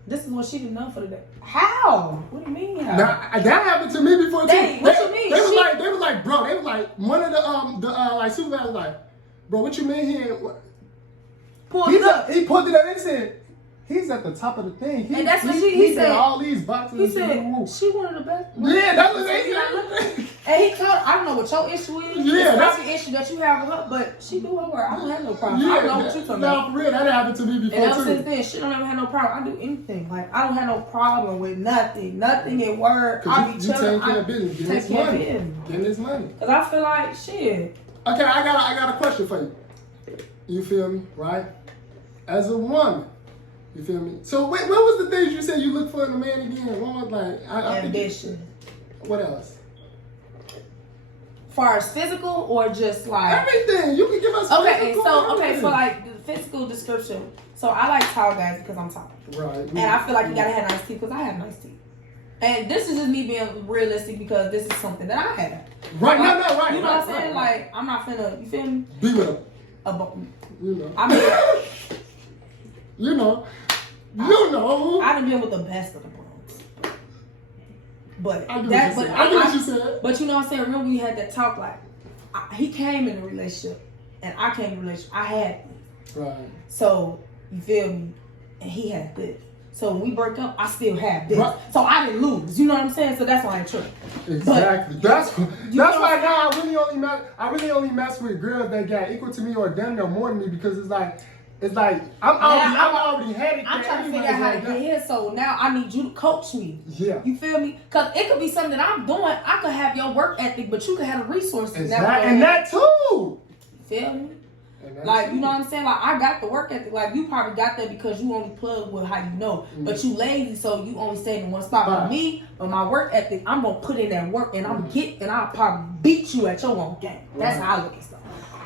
this is what she done for the day. How? What do you mean? How? Now, that happened to me before too. What you mean? They was like, bro. They was like, one of the like supervisors like, bro, what you mean here? He pulled it up and said, he's at the top of the thing. And that's what he said. All these boxes. He said, she one of the best. Yeah, that's what they said. And he told her, I don't know what your issue is. Yeah, that's the issue that you have with her, but she do her work. I don't have no problem. Yeah, I know what you talking about. No, for real, that happened to me before and ever too. since then, she don't ever have no problem. I do anything. Like, I don't have no problem with nothing in work. I be taking care of business, getting this money. Getting this money. Because I feel like, shit. Okay, I got a question for you. You feel me, right? As a woman, you feel me? So what was the things you said you look for in a man again? What was like? Ambition. What else? Far as physical or just like everything? You can give us. So like the physical description. So I like tall guys because I'm tall. Right. And I feel like you gotta have nice teeth because I have nice teeth. And this is just me being realistic because this is something that I have. Right. Right. You know what I'm saying? Like I'm not finna. You feel me? Be with them. You know. I mean. You know. I done been with the best of the bros. But I get what you said. But you know what I'm saying? Remember we had that talk like he came in a relationship and I came in a relationship. I had this. Right. So you feel me? And he had this. So when we broke up, I still had this. Right. So I didn't lose. You know what I'm saying? So that's why I tripped. Exactly. That's why now I really only mess with girls that got equal to me or damn near more than me because it's like I'm already headed. I'm trying to figure out how to get here. So now I need you to coach me. Yeah. You feel me? Because it could be something that I'm doing. I could have your work ethic, but you could have the resources. Exactly. And that too. Feel me? Like, you know what I'm saying? Like, I got the work ethic. Like, you probably got that because you only plug with how you know. Mm-hmm. But you lazy, so you only stay in one spot. But me, with my work ethic, I'm going to put in that work, and I'll probably beat you at your own game. That's how I look at stuff.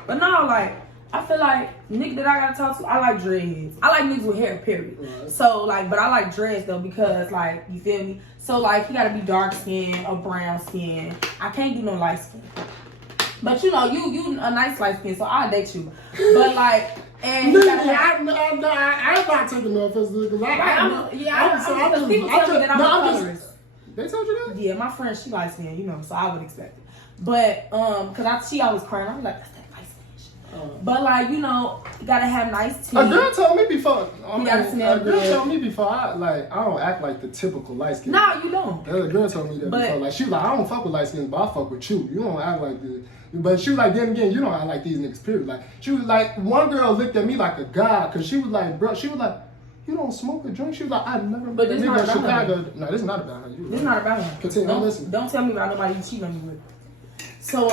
But no, like, I feel like nigga that I got to talk to, I like dreads. I like niggas with hair, period. Right. So, like, but I like dreads, though, because, like, you feel me? So, like, he got to be dark skin or brown skin. I can't do no light skin. But you know, you a nice light skin, so I'll date you. But like, and he gotta I'm not taking no offense because people tell me that I'm a colorist. They told you that? Yeah, my friend, she light skin, you know, so I would expect it. But because she always crying, I'm like, that's that light skin shit. But like, you know, you gotta have nice teeth. A girl told me before. I don't act like the typical light skin. No, you don't. A girl told me that before. Like she was like, I don't fuck with light skins, but I fuck with you. You don't act like this. But she was like, then again, you don't act like these niggas, period. Like, she was like, one girl looked at me like a god, because she was like, bro, you don't smoke or drink? She was like, I never met a nigga in Chicago. No, this is not about her. This is not about her. Continue, listen. Don't tell me about nobody you cheat on me with. So,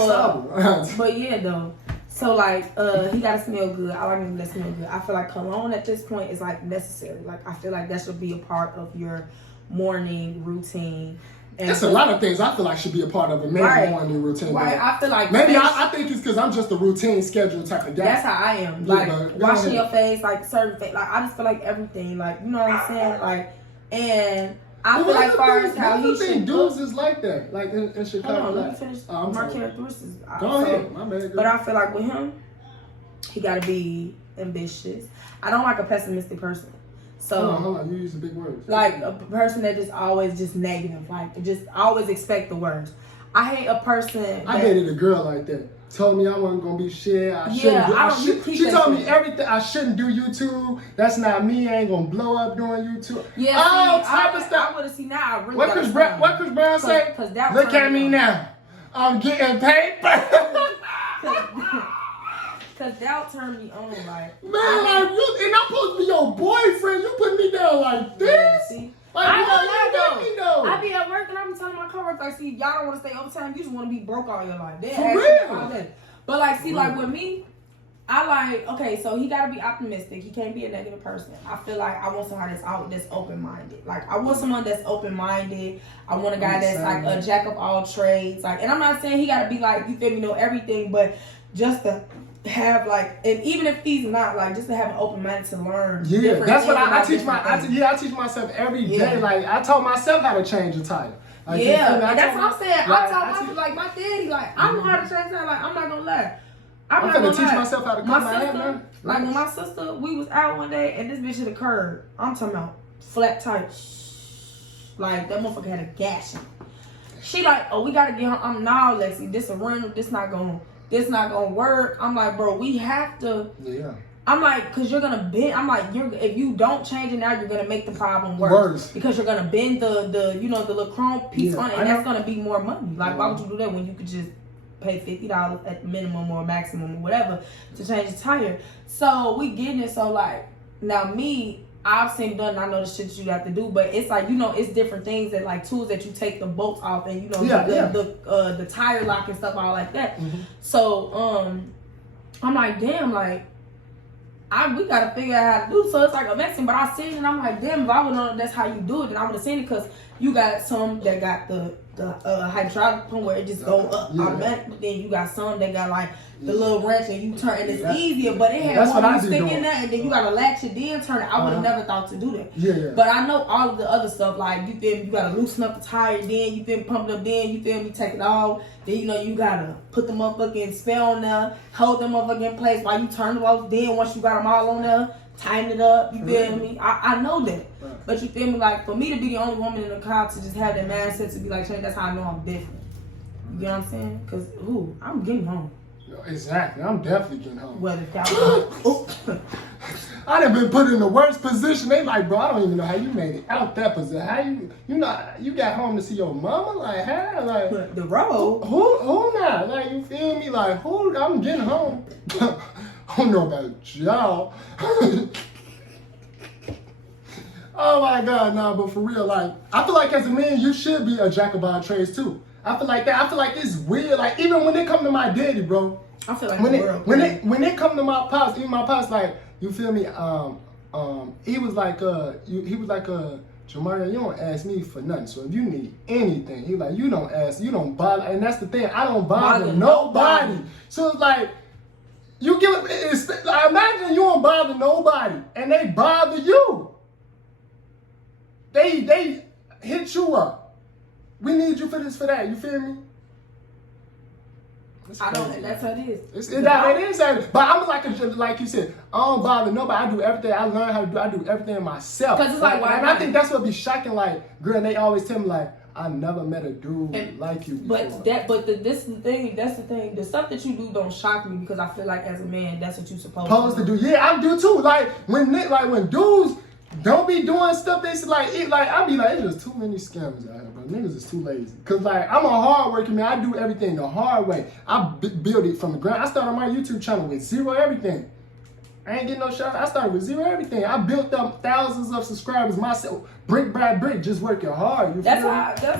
but yeah, though. So, like, he got to smell good. I like him to smell good. I feel like cologne at this point is, like, necessary. Like, I feel like that should be a part of your morning routine. It's a lot of things I feel like should be a part of a man's morning routine. Right, I feel like maybe I think it's because I'm just a routine schedule type of guy. That's how I am. Like washing your face, like certain face. Like I just feel like everything. Like you know what I'm saying. Like and I feel like far as how he should. Dudes is like that. Like in Chicago. Hold on, let me finish my characteristics. Go ahead, my bad. But I feel like with him, he got to be ambitious. I don't like a pessimistic person. So hold on, you use the big words. Like a person that just always just negative, like just always expect the worst. I hate a person. I dated a girl like that. Told me I wasn't gonna be shit. She told me everything. I shouldn't do YouTube. That's not me. I ain't gonna blow up doing YouTube. Yeah, all type of stuff. I would have seen now. I really what Chris Brown say? Look at me now. I'm getting paper. Cause doubt turned me on, like man, like you, and I'm supposed to be your boyfriend. You put me down like this. Yeah, see? Like, I know you though. I be at work and I be telling my coworkers, like, see, y'all don't want to stay overtime. You just want to be broke all your life. For real. But like, see, like with me, I like, okay, so he gotta be optimistic. He can't be a negative person. I feel like I want someone that's open-minded. Like I want someone that's open-minded. I want a guy that's like a jack of all trades. Like, and I'm not saying he gotta be like, you feel me, know everything, but just to have like, and even if he's not, like, just to have an open mind to learn. Yeah, that's what I teach I teach myself every day. Like I told myself how to change a tire. Like, yeah, that's what I'm saying. Like, I told my my daddy, like, I know how to change that. Like, I'm not gonna lie. I'm not gonna teach myself how to cut my hair, man. Like when my sister, we was out one day and this bitch hit a curb. I'm talking about flat tire. Like that motherfucker had a gash. She like, oh, we gotta get her. I'm now, Lexi. This a run. This not gonna work. I'm like, bro, we have to. Yeah. I'm like, cause you're gonna bend. I'm like, if you don't change it now, you're gonna make the problem worse. Because you're gonna bend the the little chrome piece on it, and that's gonna be more money. Like, why would you do that when you could just pay $50 at the minimum or maximum or whatever to change the tire? So we getting it. So like now me, I've seen done. I know the shit that you have to do, but it's like, it's different things that like tools that you take the bolts off and the tire lock and stuff all like that. Mm-hmm. So I'm like, damn, like we gotta figure out how to do. So it's like a messing, but I seen it and I'm like, damn, if I would know that's how you do it, then I would have seen it, because you got some that got the hydraulic pump where it just go up automatically. Then you got some that got like the little wrench and you turn, and it's easier, but it had one you stick in there and then you gotta latch it, then turn it. I would have never thought to do that. Yeah. But I know all of the other stuff, like, you feel me, you gotta loosen up the tire, then you feel me, pump it up, then you feel me, take it off, then you gotta put the motherfucking spell on there, hold the motherfucking in place while you turn it off, then once you got them all on there, tighten it up, you feel me? I know that. But you feel me, like, for me to be the only woman in the car to just have that mindset to be like, that's how I know I'm different. You know what I'm saying? Because, I'm getting home. Exactly. I'm definitely getting home. Well, I done been put in the worst position. They like, bro, I don't even know how you made it out that position. How you got home to see your mama? Like, how? Like, the road. Who not? Like, you feel me? Like, who? I'm getting home. I don't know about y'all. Oh my God, nah, but for real, like, I feel like as a man, you should be a jack of all trades too. I feel like that. I feel like it's weird. Like, even when they come to my daddy, bro. I feel like when they come to my pops, even my pops, like, you feel me? He was like, Jamaria, you don't ask me for nothing. So if you need anything, he like, you don't bother. And that's the thing, I don't bother nobody. So it's like, I imagine you don't bother nobody, and they bother you. They hit you up. We need you for this, for that. You feel me? I don't. That's how it is. It is. But I'm like you said, I don't bother nobody. I do everything. I learn how to do. I do everything myself. Because it's like, and I think that's what be shocking. Like, girl, they always tell me like, I never met a dude like you before. This is the thing. That's the thing. The stuff that you do don't shock me, because I feel like as a man, that's what you supposed to do. Yeah, I do too. Like when dudes don't be doing stuff, they say I be like, it's just too many scammers out here, bro. Niggas is too lazy. Cause like, I'm a hard working man. I do everything the hard way. I build it from the ground. I started my YouTube channel with zero everything. I ain't getting no shout. I started with zero everything. I built up thousands of subscribers myself, brick by brick, just working hard. You feel me? That's how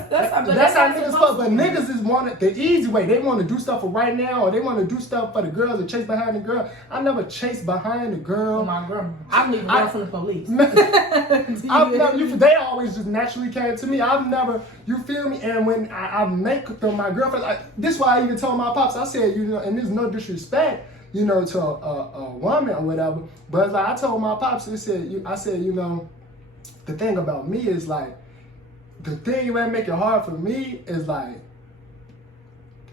niggas fuck. But niggas is want the easy way. They want to do stuff for right now, or they want to do stuff for the girls and chase behind the girl. I never chased behind the girl. My grandma. I don't even run from the police. They always just naturally came to me. I've never, you feel me? And when I make them my girlfriend, like, this is why I even told my pops, I said, and there's no disrespect, to a woman or whatever. But like I told my pops, I said, the thing about me is like, the thing that make it hard for me is like,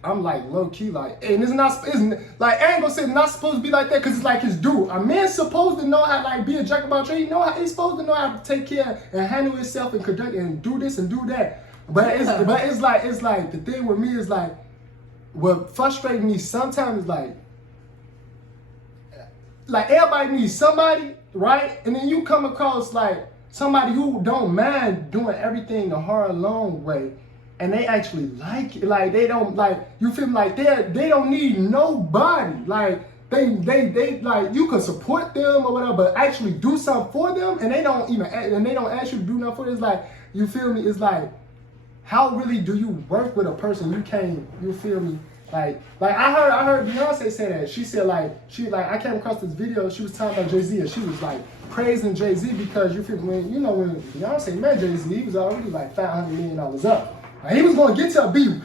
I'm like low key like, and it's like I ain't gonna say it's not supposed to be like that because it's like his dude. A man's supposed to know how like be a jack about trade. You know how he's supposed to know how to take care and handle himself and conduct and do this and do that. But it's like the thing with me is like what frustrates me sometimes is like everybody needs somebody, right? And then you come across like somebody who don't mind doing everything the hard, long way. And they actually like it. Like they don't like you feel like they don't need nobody. Like they like you can support them or whatever, but actually do something for them and they don't ask you to do nothing for them. It's like you feel me? It's like how really do you work with a person you can't, you feel me? Like I heard Beyonce say that. She said I came across this video, she was talking about Jay-Z and she was like praising Jay-Z because you feel me, when Beyonce met Jay-Z, he was already like $500 million up. He was going to get to a B.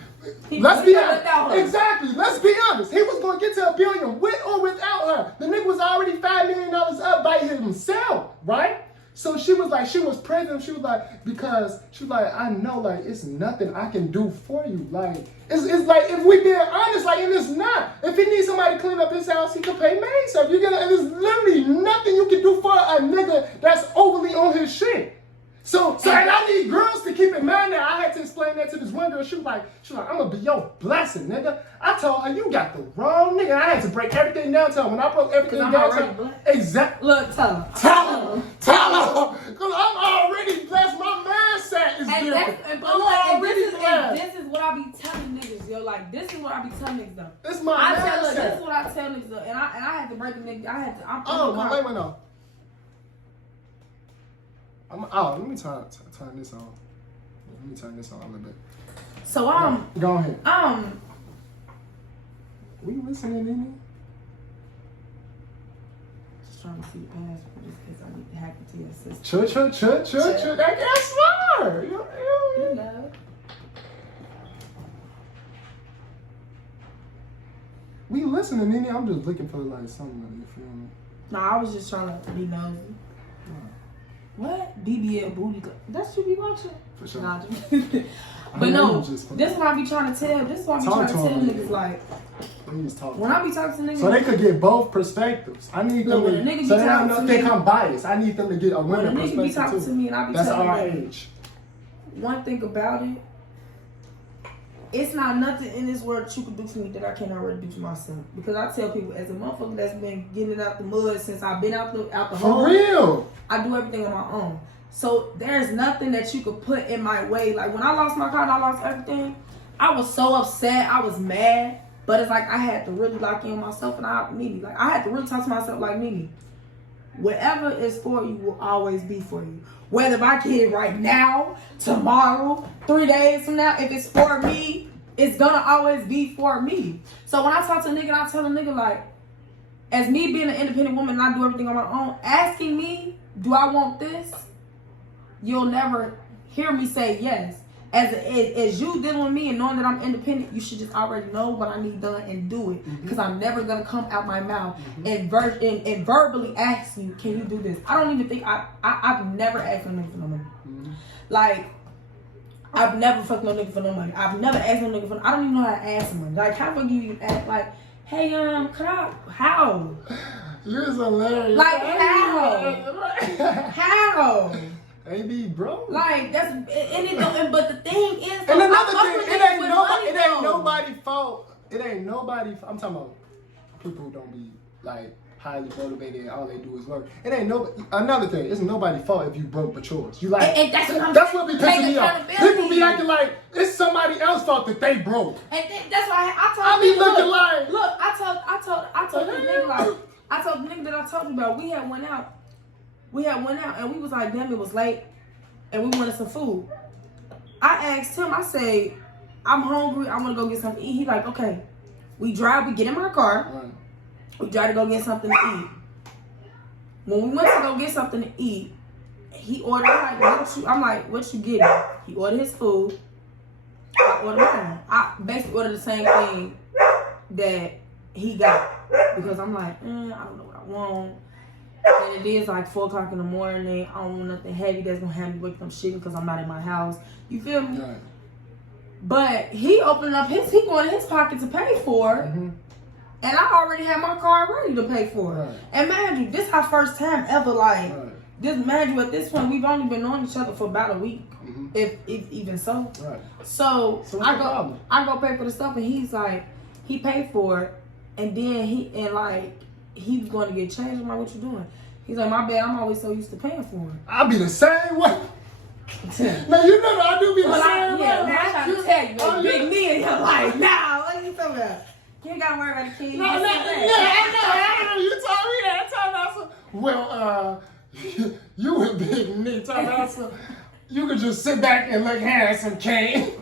Let's be honest. Exactly. Let's be honest. He was going to get to $1 billion with or without her. The nigga was already $5 million up by himself, right? So she was praising him. She was like, because she was like, I know, like, it's nothing I can do for you. Like, it's like, if we being honest, like, and it's not. If he needs somebody to clean up his house, he can pay maid service. And there's literally nothing you can do for a nigga that's overly on his shit. So and I need girls to keep in mind that I had to explain that to this one girl. She was like, I'm gonna be your blessing, nigga. I told her you got the wrong nigga. I had to break everything down to her. When I broke everything down to her, exactly. Look, tell her. Cause I'm already blessed. My mindset is different. This is what I be telling niggas, yo. Like this is what I be telling niggas though. This my mindset. This is what I tell niggas though. And I had to break the nigga. Wait, no. Let me turn this on. Let me turn this on a little bit. So go ahead. We listening, Nene? Just trying to see the password just because I need to hack into your system. Chut. That guy's smart. You know. We listening, Nene. I'm just looking for like something. You feel me? No, I was just trying to be nosy. What? BBL booty club. That's what you be watching? For sure. Nah, but no, this is what I be trying to tell. This is what I be trying to tell niggas. Like, when I be talking to niggas, so they could get both perspectives. I need them to, so they don't think I'm biased. I need them to get a women perspective too. When a nigga be talking to me and I be that's telling our them, age. One thing about it, it's not nothing in this world that you can do for me that I can't already do for myself. Because I tell people, as a motherfucker that's been getting out the mud since I've been out the hole. For real. I do everything on my own. So there's nothing that you could put in my way. Like when I lost my car and I lost everything, I was so upset. I was mad. But it's like I had to really lock in myself and I had to really talk to myself like, Mimi, whatever is for you will always be for you. Whether if I get it right now, tomorrow, 3 days from now, if it's for me, it's gonna always be for me. So when I talk to a nigga, I tell a nigga like, as me being an independent woman and I do everything on my own, asking me, do I want this? You'll never hear me say yes. As you dealing with me and knowing that I'm independent, you should just already know what I need done and do it. Because I'm never gonna come out my mouth and verbally ask you, can you do this? I don't even think I've never asked no nigga for no money. Like I've never fucked no nigga for no money. I've never asked no nigga for. I don't even know how to ask someone. Like how would you ask? Like, hey, could I? How? You're hilarious. Like how? How? AB, bro. Like that's and it don't. But the thing is, and another thing, it ain't nobody's fault. It ain't nobody. I'm talking about people who don't be like highly motivated and all they do is work. It ain't another thing. It's nobody's fault if you broke but yours. You like and that's what be pissing me off. People be acting like it's somebody else's fault that they broke. And that's why I told. I be looking like look. I told the nigga like I told the nigga that I told you about. We had went out and we was like, damn, it was late and we wanted some food. I asked him, I say, I'm hungry, I want to go get something to eat. He like, okay. We get in my car. Right. We try to go get something to eat. When we went to go get something to eat, he ordered, I'm like, what you getting? He ordered his food. I ordered mine. I basically ordered the same thing that he got. Because I'm like, I don't know what I want. And it is like 4 o'clock in the morning. I don't want nothing heavy that's gonna have me waking up shitting because I'm not in my house. You feel me? Right. But he opened up he going in his pocket to pay for it. Mm-hmm. And I already had my card ready to pay for it. Right. And mind you, this our first time ever, like, this, mind you, at this point, we've only been knowing each other for about a week, if even so. Right. So I go pay for the stuff, and he's like, he paid for it, and then he was going to get changed. I'm like, what you doing? He's like, my bad, I'm always so used to paying for it. I'll be the same way. Now, you know that I do be the same way. Yeah, I'm trying to tell you, like, big me, and you're like, nah, what are you talking about? You ain't gotta worry about the kids. I know. You told me that. Well, you and Big Me talking about some. You could just sit back and look handsome, Kane. She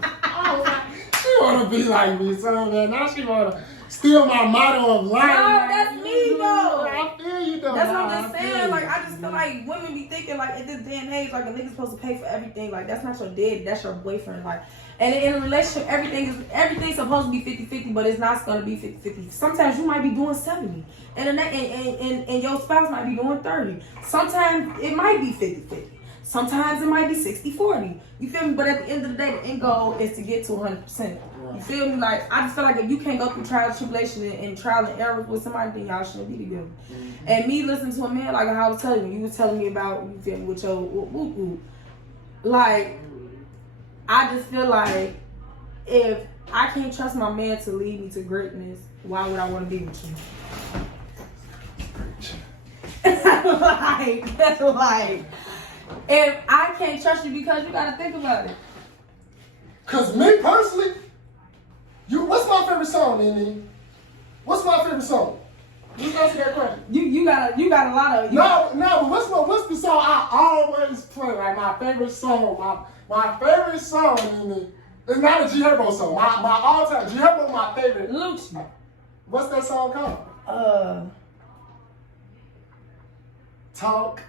wanna be like me, so man. Now she wanna steal my motto of life. No, that's me though. I feel you though. That's what I'm just saying. Like, I just feel like women be thinking like at this day and age, like a nigga's supposed to pay for everything. Like, that's not your daddy, that's your boyfriend. Like, and in a relationship, everything's supposed to be 50-50, but it's not gonna be 50-50. Sometimes you might be doing 70, and your spouse might be doing 30. Sometimes it might be 50-50. Sometimes it might be 60-40. You feel me? But at the end of the day, the end goal is to get to 100%. You feel me? Like, I just feel like if you can't go through trial and tribulation and trial and error with somebody, then y'all shouldn't be together. And me listening to a man, like I was telling you was telling me about, you feel me, with your woo-woo. Like, I just feel like if I can't trust my man to lead me to greatness, why would I want to be with you? like, if I can't trust you, because you gotta think about it. Cause me personally, what's my favorite song, Nene? What's my favorite song? Just answer that question. You got a lot of. No. What's the song I always play? Like my favorite song. My favorite song, Nene. It's not a G Herbo song. My all time G Herbo, my favorite. Lucci. What's that song called? Talk.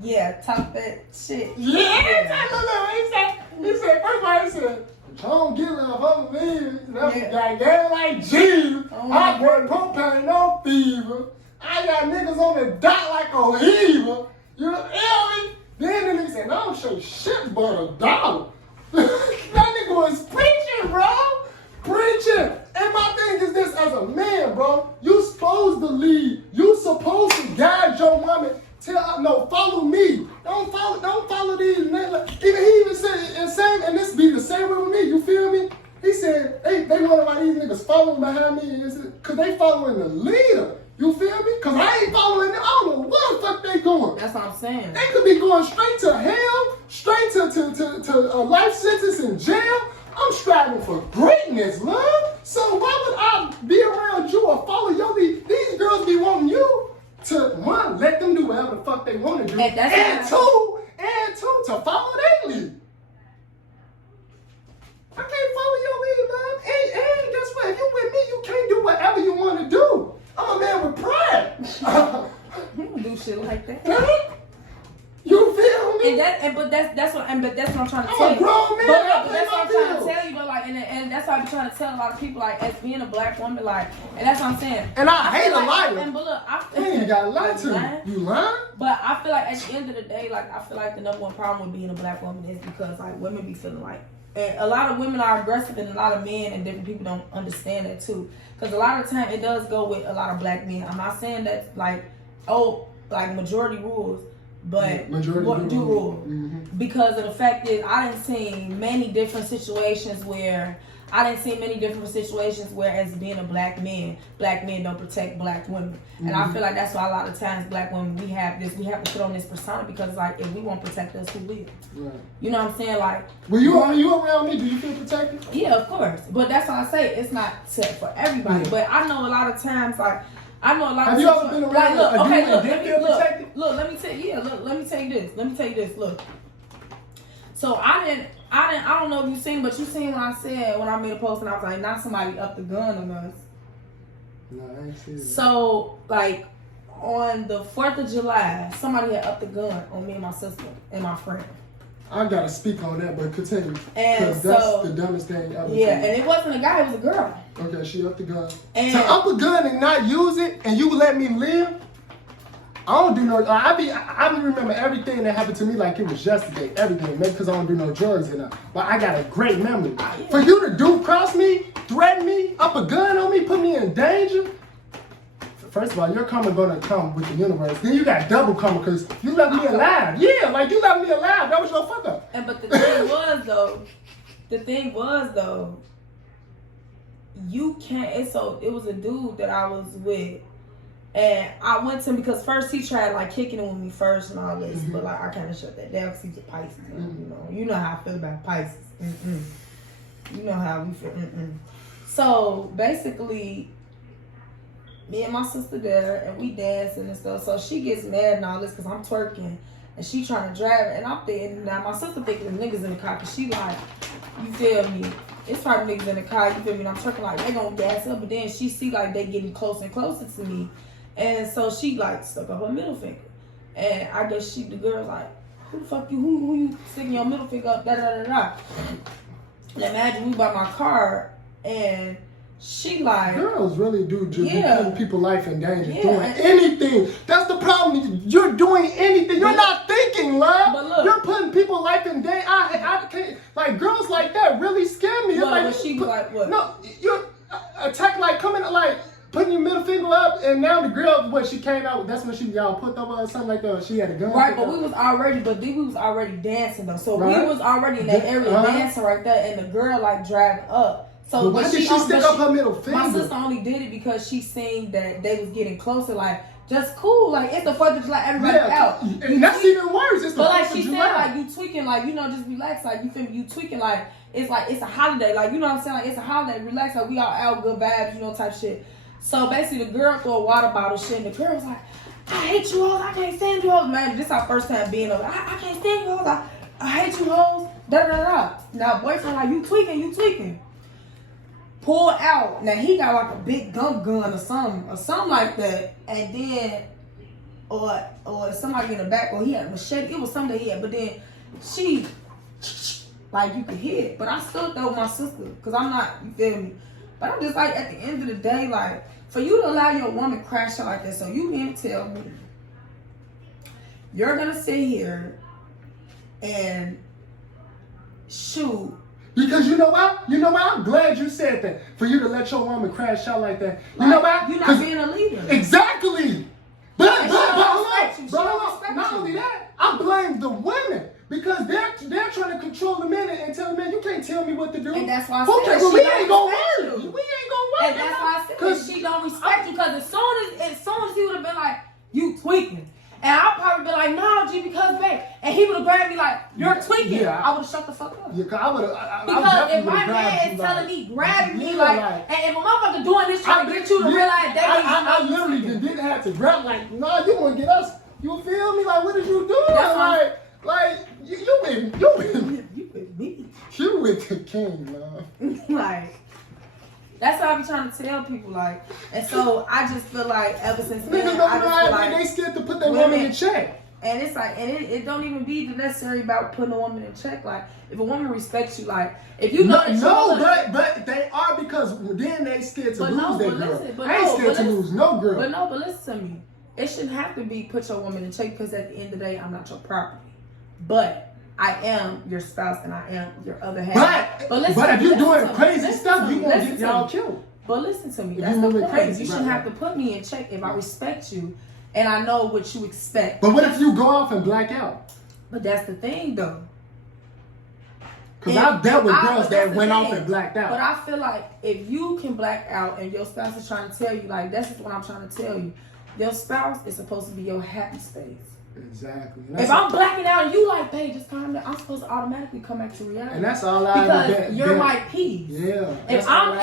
Yeah, talk that shit. Yeah. He said, first of all, he said, I don't get enough of me. Got gas like Jesus. I put propane on fever. I got niggas on the dot like a heaver. You feel me? Then he said, I don't show shit but $1. That nigga was preaching, bro. Preaching. And my thing is this, as a man, bro, you supposed to lead. You supposed to guide your woman. Follow me. Don't follow these niggas. Even he even said, and this be the same way with me. You feel me? He said, they wonder why these niggas following behind me. Cause they following the leader. You feel me? Cause I ain't following them. I don't know where the fuck they going. That's what I'm saying. They could be going straight to hell, straight to a life sentence in jail. I'm striving for greatness, love. So why would I be around you or follow your lead? These girls be wanting you to, one, let them do whatever the fuck they want to do, and two, to follow their lead. I can't follow your lead, love. And guess what? If you with me, you can't do whatever you want to do. I'm a man with pride. You don't do shit like that. You feel me? But that's what I'm trying to tell you. I'm a grown man. But that's what I'm trying to tell you. But like, and that's why I be trying to tell a lot of people, like, as being a black woman, like, and that's what I'm saying. And I hate a liar. And but look, you ain't got to lie to you. You lying? But I feel like at the end of the day, like, I feel like the number one problem with being a black woman is because like women be feeling like, and a lot of women are aggressive, and a lot of men and different people don't understand that too. Because a lot of the time it does go with a lot of black men. I'm not saying that like majority rules. But what do rule? Because of the fact is, I didn't see many different situations where as being a black men don't protect black women. And I feel like that's why a lot of times black women, we have to put on this persona, because like, if we won't protect us, who will? Right. You know what I'm saying? Like, well, you around me, do you feel protected? Yeah, of course. But that's why I say it's not set for everybody. Yeah. But I know a lot of times, like, have you ever been around let me tell you this. Look. So I don't know if you seen, but you seen when I made a post and I was like, not somebody up the gun on us. No, I ain't seen it. So, like, on the 4th of July, somebody had upped the gun on me and my sister and my friend. I gotta speak on that, but continue. Because that's the dumbest thing ever. Yeah, and it wasn't a guy, it was a girl. Okay, she upped the gun. And to up a gun and not use it, and you let me live, I don't do no. I remember everything that happened to me like it was yesterday. Everything, maybe because I don't do no drugs enough. But I got a great memory. For you to cross me, threaten me, up a gun on me, put me in danger. First of all, your karma gonna come with the universe. Then you got double karma because you left me alive. Yeah, like you left me alive. That was your fuck up. And but the thing was though, you can't. It was a dude that I was with. And I went to him because first he tried like kicking it with me first and all this, but like I kind of shut that down because he's a Pisces. You know how I feel about Pisces. You know how we feel. So basically, me and my sister there, and we dancing and stuff. So she gets mad and all this because I'm twerking, and she trying to drive it, and I'm thinking now my sister thinking the niggas in the car because she like, you feel me? It's probably niggas in the car. You feel me? And I'm twerking like they gonna gas up, but then she see like they getting closer and closer to me. And so she like stuck up her middle finger. And I guess the girl's like, who the fuck you, who you sticking your middle finger up, da da da da. And imagine we by my car and she like. Girls really do be putting people's life in danger, doing and anything. That's the problem. You're doing anything. You're not thinking, love. But look, you're putting people's life in danger. I can't, like girls like that really scare me. It's like, she like what? No, you attack like coming like. Putting your middle finger up, and now the girl, she came out, that's when y'all put over or something like that, she had a gun. Right, but we was already dancing though. So we was already in that area dancing right there, and the girl like dragged up. So why did she stick up her middle finger? My sister only did it because she seen that they was getting closer, like, just cool, like, it's the 4th of July, everybody out. And that's even worse, it's the 4th of July. But like she said, like, you tweaking, like, you know, just relax, like, you feel me, you tweaking, like, it's a holiday, like, you know what I'm saying, like, it's a holiday, relax, like, we all out, good vibes, you know, type shit. So basically, the girl threw a water bottle shit, and the girl was like, I hate you hoes, I can't stand you hoes. Man, this is our first time being over. I can't stand you hoes, I hate you hoes, da da da. Now, boyfriend like, you tweaking. Pull out. Now, he got like a big gun or something like that. And then, or somebody in the back, or he had a machete. It was something that he had, but then she, like, you could hear it. But I still throw my sister, because I'm not, you feel me? But I'm just like, at the end of the day, like, for you to allow your woman crash out like that, so you mean to tell me you're going to sit here and shoot. Because you know what? I'm glad you said that. For you to let your woman crash out like that. You know what? You're not being a leader. Exactly. But not only that, I blame the women. Because they're trying to control the men and tell the men, you can't tell me what to do. And that's why I said we ain't gonna work. We ain't gonna work. And that's why I said she don't respect you. Because as soon as he would have been like, you tweaking. And I'll probably be like, no, G, because babe. And he would have grabbed me like, you're tweaking. Yeah, I would have shut the fuck up. Yeah, cause I would have. Because if my man is telling me, grabbing me like, and if a motherfucker doing this trying to get you to realize that I literally didn't have to grab like, no, you want to get us. You feel me? Like, what did you do? Like, you with me. You with the king, man. Like, that's what I be trying to tell people, like, and so I just feel like ever since then, niggas don't know like they scared to put their woman in check. And it's like, and it don't even be necessary about putting a woman in check. Like, if a woman respects you, like, if you know but they are because then they scared to lose their girl. I ain't scared to lose no girl. But listen to me. It shouldn't have to be put your woman in check because at the end of the day, I'm not your property. But I am your spouse and I am your other half. But if you're doing crazy stuff, you gonna get y'all killed. But listen to me. That's the point. You shouldn't have to put me in check if I respect you and I know what you expect. But what if you go off and black out? But that's the thing, though. Because I've dealt with girls that went off and blacked out. But I feel like if you can black out and your spouse is trying to tell you, like, that's just what I'm trying to tell you. Your spouse is supposed to be your happy space. Exactly. If I'm blacking out and you like, babe, just calm down, I'm supposed to automatically come back to reality. And that's all I because you're my peace. Yeah. If I'm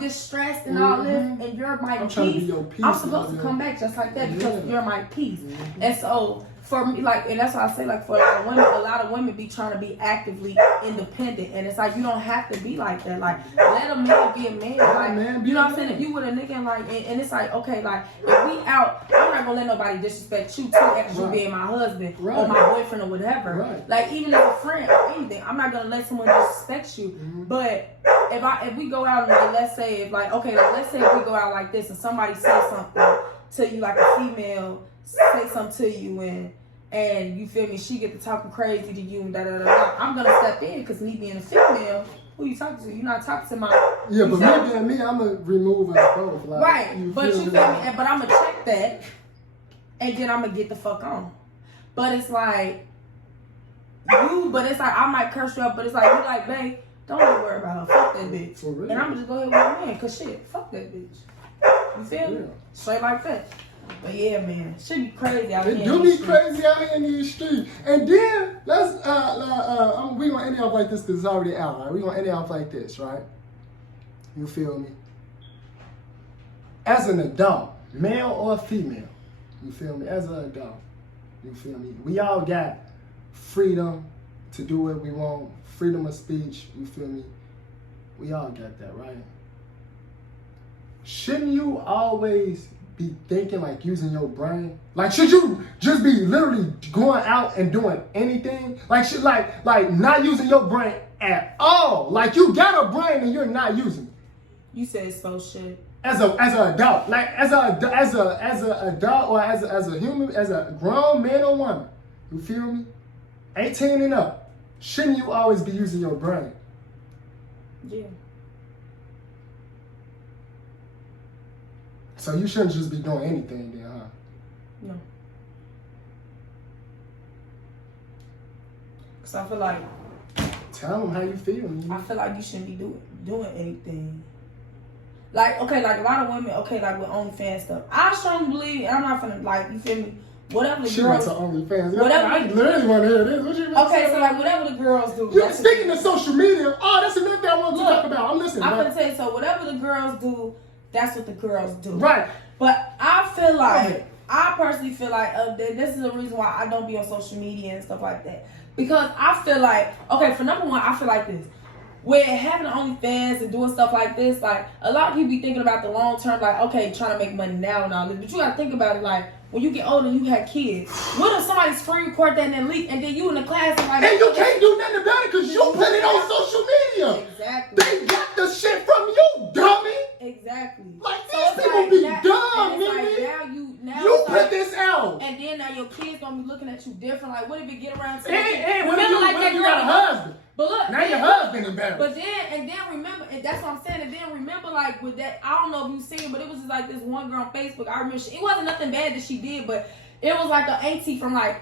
distressed and all this, and you're my peace, I'm supposed to come back just like that because you're my peace. And so for me, like, and that's why I say, like, for a lot of women be trying to be actively independent, and it's like you don't have to be like that. Like, let a man be a man. Like, you know what I'm saying? If you with a nigga and like, and it's like, okay, like, if we out, I'm not gonna let nobody disrespect you too after you being my husband or my boyfriend or whatever. Right. Like, even as a friend or anything, I'm not gonna let someone disrespect you. But if we go out and like, let's say if we go out like this and somebody says something to you like a female say something to you and you feel me, she get to talking crazy to you and da da da. I'm gonna step in because me being a female, who you talking to? You're not talking to my. Yeah, but me being me, I'm gonna remove us both. Like, right, but you feel me? But I'm gonna check that, and then I'm gonna get the fuck on. But it's like I might curse you up, but it's like you like, babe, don't even worry about her. Fuck that bitch. For real. And I'm gonna just go ahead with my man, cause shit, fuck that bitch. You feel me? Straight like that. But yeah, man, shit be crazy out here. It do be crazy out here in these streets. And then let's we gonna end it off like this because it's already out, right? We gonna end it off like this, right? You feel me? As an adult, male or female, you feel me? As an adult, you feel me? We all got freedom to do what we want, freedom of speech, you feel me? We all got that, right? Shouldn't you always be thinking like using your brain? Like, should you just be literally going out and doing anything? Like, should like not using your brain at all? Like, you got a brain and you're not using it. You said so shit. As an adult, like as a adult or as a human, as a grown man or woman, you feel me? 18 and up, shouldn't you always be using your brain? Yeah. So you shouldn't just be doing anything then, huh? No. Cause I feel like. Tell them how you feel. I feel like you shouldn't be doing anything. Like, okay, like a lot of women, okay, like with OnlyFans stuff. I strongly believe, and I'm not finna, like, you feel me? Whatever the she girls. She went to OnlyFans. Whatever. I literally want to hear this. What you okay, so like whatever the girls do. You speaking of social media, that's another thing I want to talk about. I'm listening. I'm gonna tell you, so whatever the girls do, that's what the girls do. Right. But I feel like, I personally feel like this is the reason why I don't be on social media and stuff like that. Because I feel like, okay, for number one, I feel like this. With having OnlyFans and doing stuff like this, like, a lot of people be thinking about the long term, like, okay, trying to make money now and all this. But you gotta think about it, like, when you get older and you have kids, what if somebody screen record that and then leak, and then you in the class and like... And you can't do nothing about it because you put it on social media. Exactly. They got the shit from you, dummy. Exactly. Like, so these people like be that, dumb, man. Like, you put this out. And then now your kids gonna be looking at you different. Like, what if it get around to... And when you got a husband. But look, now your husband embarrassed. But then remember, and that's what I'm saying. And then remember, like with that, I don't know if you've seen, but it was just like this one girl on Facebook. I remember it wasn't nothing bad that she did, but it was like an auntie from like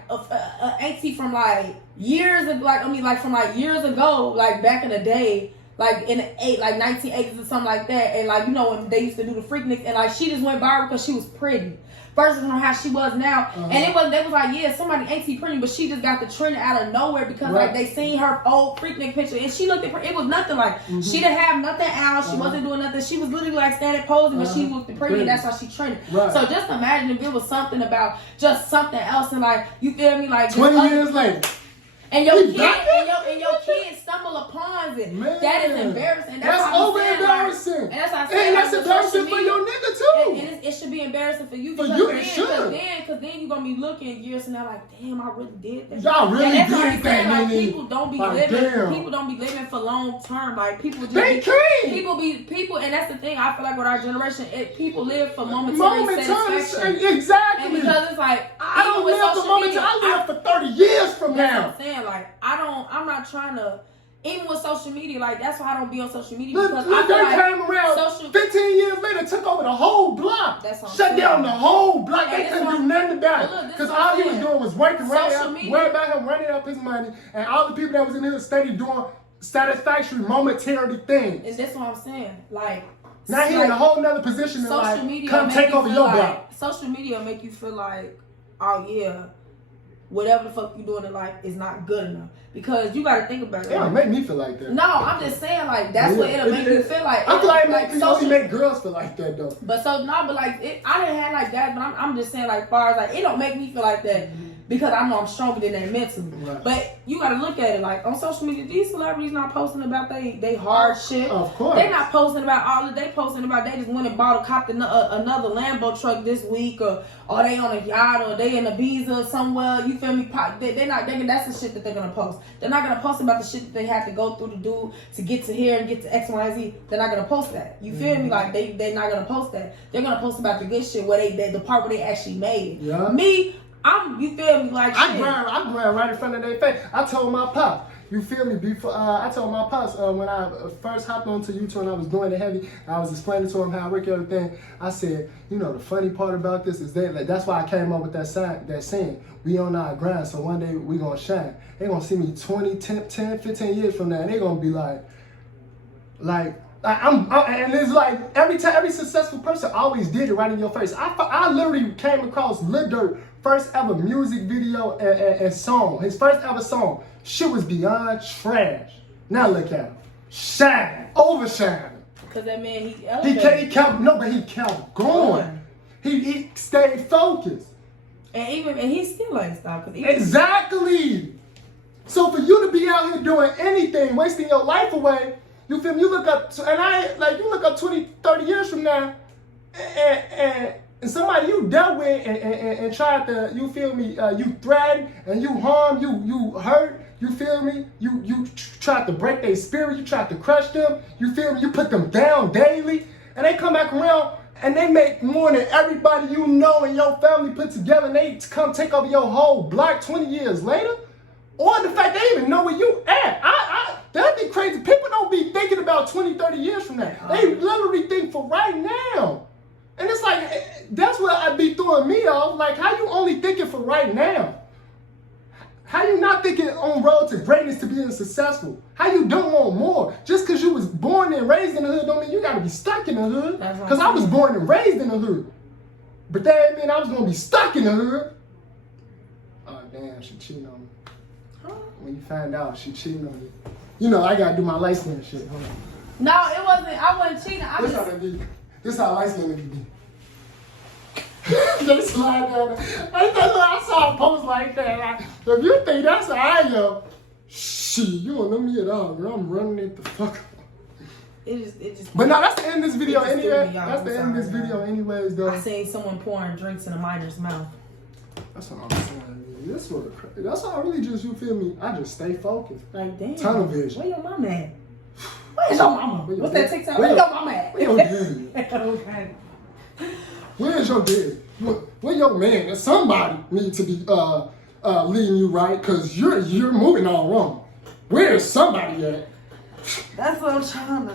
years ago, from like years ago, like back in the day, like in the 1980s or something like that. And like, you know, when they used to do the Freakniks, and like she just went viral because she was pretty. Versus on how she was now. And they was like, yeah, somebody ain't too pretty, but she just got the trend out of nowhere because like they seen her old Freaknik picture and she looked at her, it was nothing like she didn't have nothing out, she wasn't doing nothing, she was literally like standing posing, but she looked pretty and that's why she trended. So just imagine if it was something about just something else and like, you feel me, like 20 years later. And your kids stumble upon it. Man, that is embarrassing. That's over embarrassing. And that's embarrassing for your nigga too. And it should be embarrassing for you. For you, it should. Because then you're gonna be looking years and they're like, damn, I really did that. Y'all really did that, like, man. people don't be living. People don't be living for long term. Like people just people, and that's the thing. I feel like with our generation, people live for momentary satisfaction. Exactly. And because it's like I don't live for momentary. I live for 30 years from now. That's what I'm saying. Like I'm not trying to. Even with social media, like that's why I don't be on social media. Look, because they came like around 15 years later, took over the whole block. That's what I'm Shut down the whole block. And they couldn't do nothing about it. Because all he was doing was working, worried about him running up his money, and all the people that was in his steady doing satisfactory, momentary things. And that's what I'm saying. Like now he's in a whole nother position to like come take over your block. Social media will make you feel like, oh yeah, whatever the fuck you doing in life is not good enough. Because you gotta think about it. It don't make me feel like that. No, I'm just saying like that's what it'll make you feel like. I feel like it only make girls feel like that though. But like I didn't have like that, but I'm just saying like far as like it don't make me feel like that. because I know I'm stronger than that mentally. Right. But you gotta look at it like on social media, these celebrities not posting about they hard shit. Of course. They not posting about all of they posting about they just went and bought another Lambo truck this week or they on a yacht or they in Ibiza somewhere, you feel me? They're not thinking that's the shit that they're gonna post. They're not gonna post about the shit that they had to go through to do to get to here and get to X, Y, and Z. They're not gonna post that. You feel me? Like they're not gonna post that. They're gonna post about the good shit where the part where they actually made it. Yeah. Me, you feel me? Like I grind right in front of their face. I told my pop, you feel me? Before I told my pops when I first hopped onto YouTube and I was doing it heavy, I was explaining to him how I work everything. I said, you know, the funny part about this is that that's why I came up with that saying, we on our grind, so one day we gonna shine. They gonna see me 20, 10, 15 years from now, and they gonna be like and it's like every successful person always did it right in your face. I literally came across Lil Durk first ever music video and song. His first ever song. Shit was beyond trash. Now look at him. Shine. Overshine. Cause that man, he kept going. He stayed focused. And he still ain't stopped. Exactly. So for you to be out here doing anything, wasting your life away, you feel me? You look up, you look up 20, 30 years from now, and somebody you dealt with and tried to, you feel me? You threatened and you harmed, you hurt. You feel me? You tried to break their spirit. You tried to crush them. You feel me? You put them down daily, and they come back around and they make more than everybody you know and your family put together. And they come take over your whole block 20 years later. Or the fact they even know where you at. That'd be crazy. People don't be thinking about 20, 30 years from now. They literally think for right now. And it's like, that's what I'd be throwing me off. Like, how you only thinking for right now? How you not thinking on road to greatness to being successful? How you don't want more? Just because you was born and raised in the hood don't mean you got to be stuck in the hood. Because I was born and raised in the hood. But that didn't mean I was going to be stuck in the hood. Oh, damn, she cheating on me. When you find out she cheating on you. You know, I got to do my light skin shit. Hold on. No, it wasn't. I wasn't cheating. This how light skin niggas be. They slide down. I saw a post like that. Like, if you think that's how I am, shit, you don't know me at all, girl. I'm running it the fuck up. It just. But no, that's the end of this video anyway. That's the end of this video anyways, though. I seen someone pouring drinks in a miner's mouth. That's what I'm saying. That's how I really just, you feel me? I just stay focused. Like, damn. Tunnel vision. Where your mama at? Where's your mama? What's that TikTok? Where your mama at? Where your daddy? Okay. Where's your daddy? Where your man? Somebody need to be leading you right, because you're moving all wrong. Where's somebody at? That's what I'm trying to.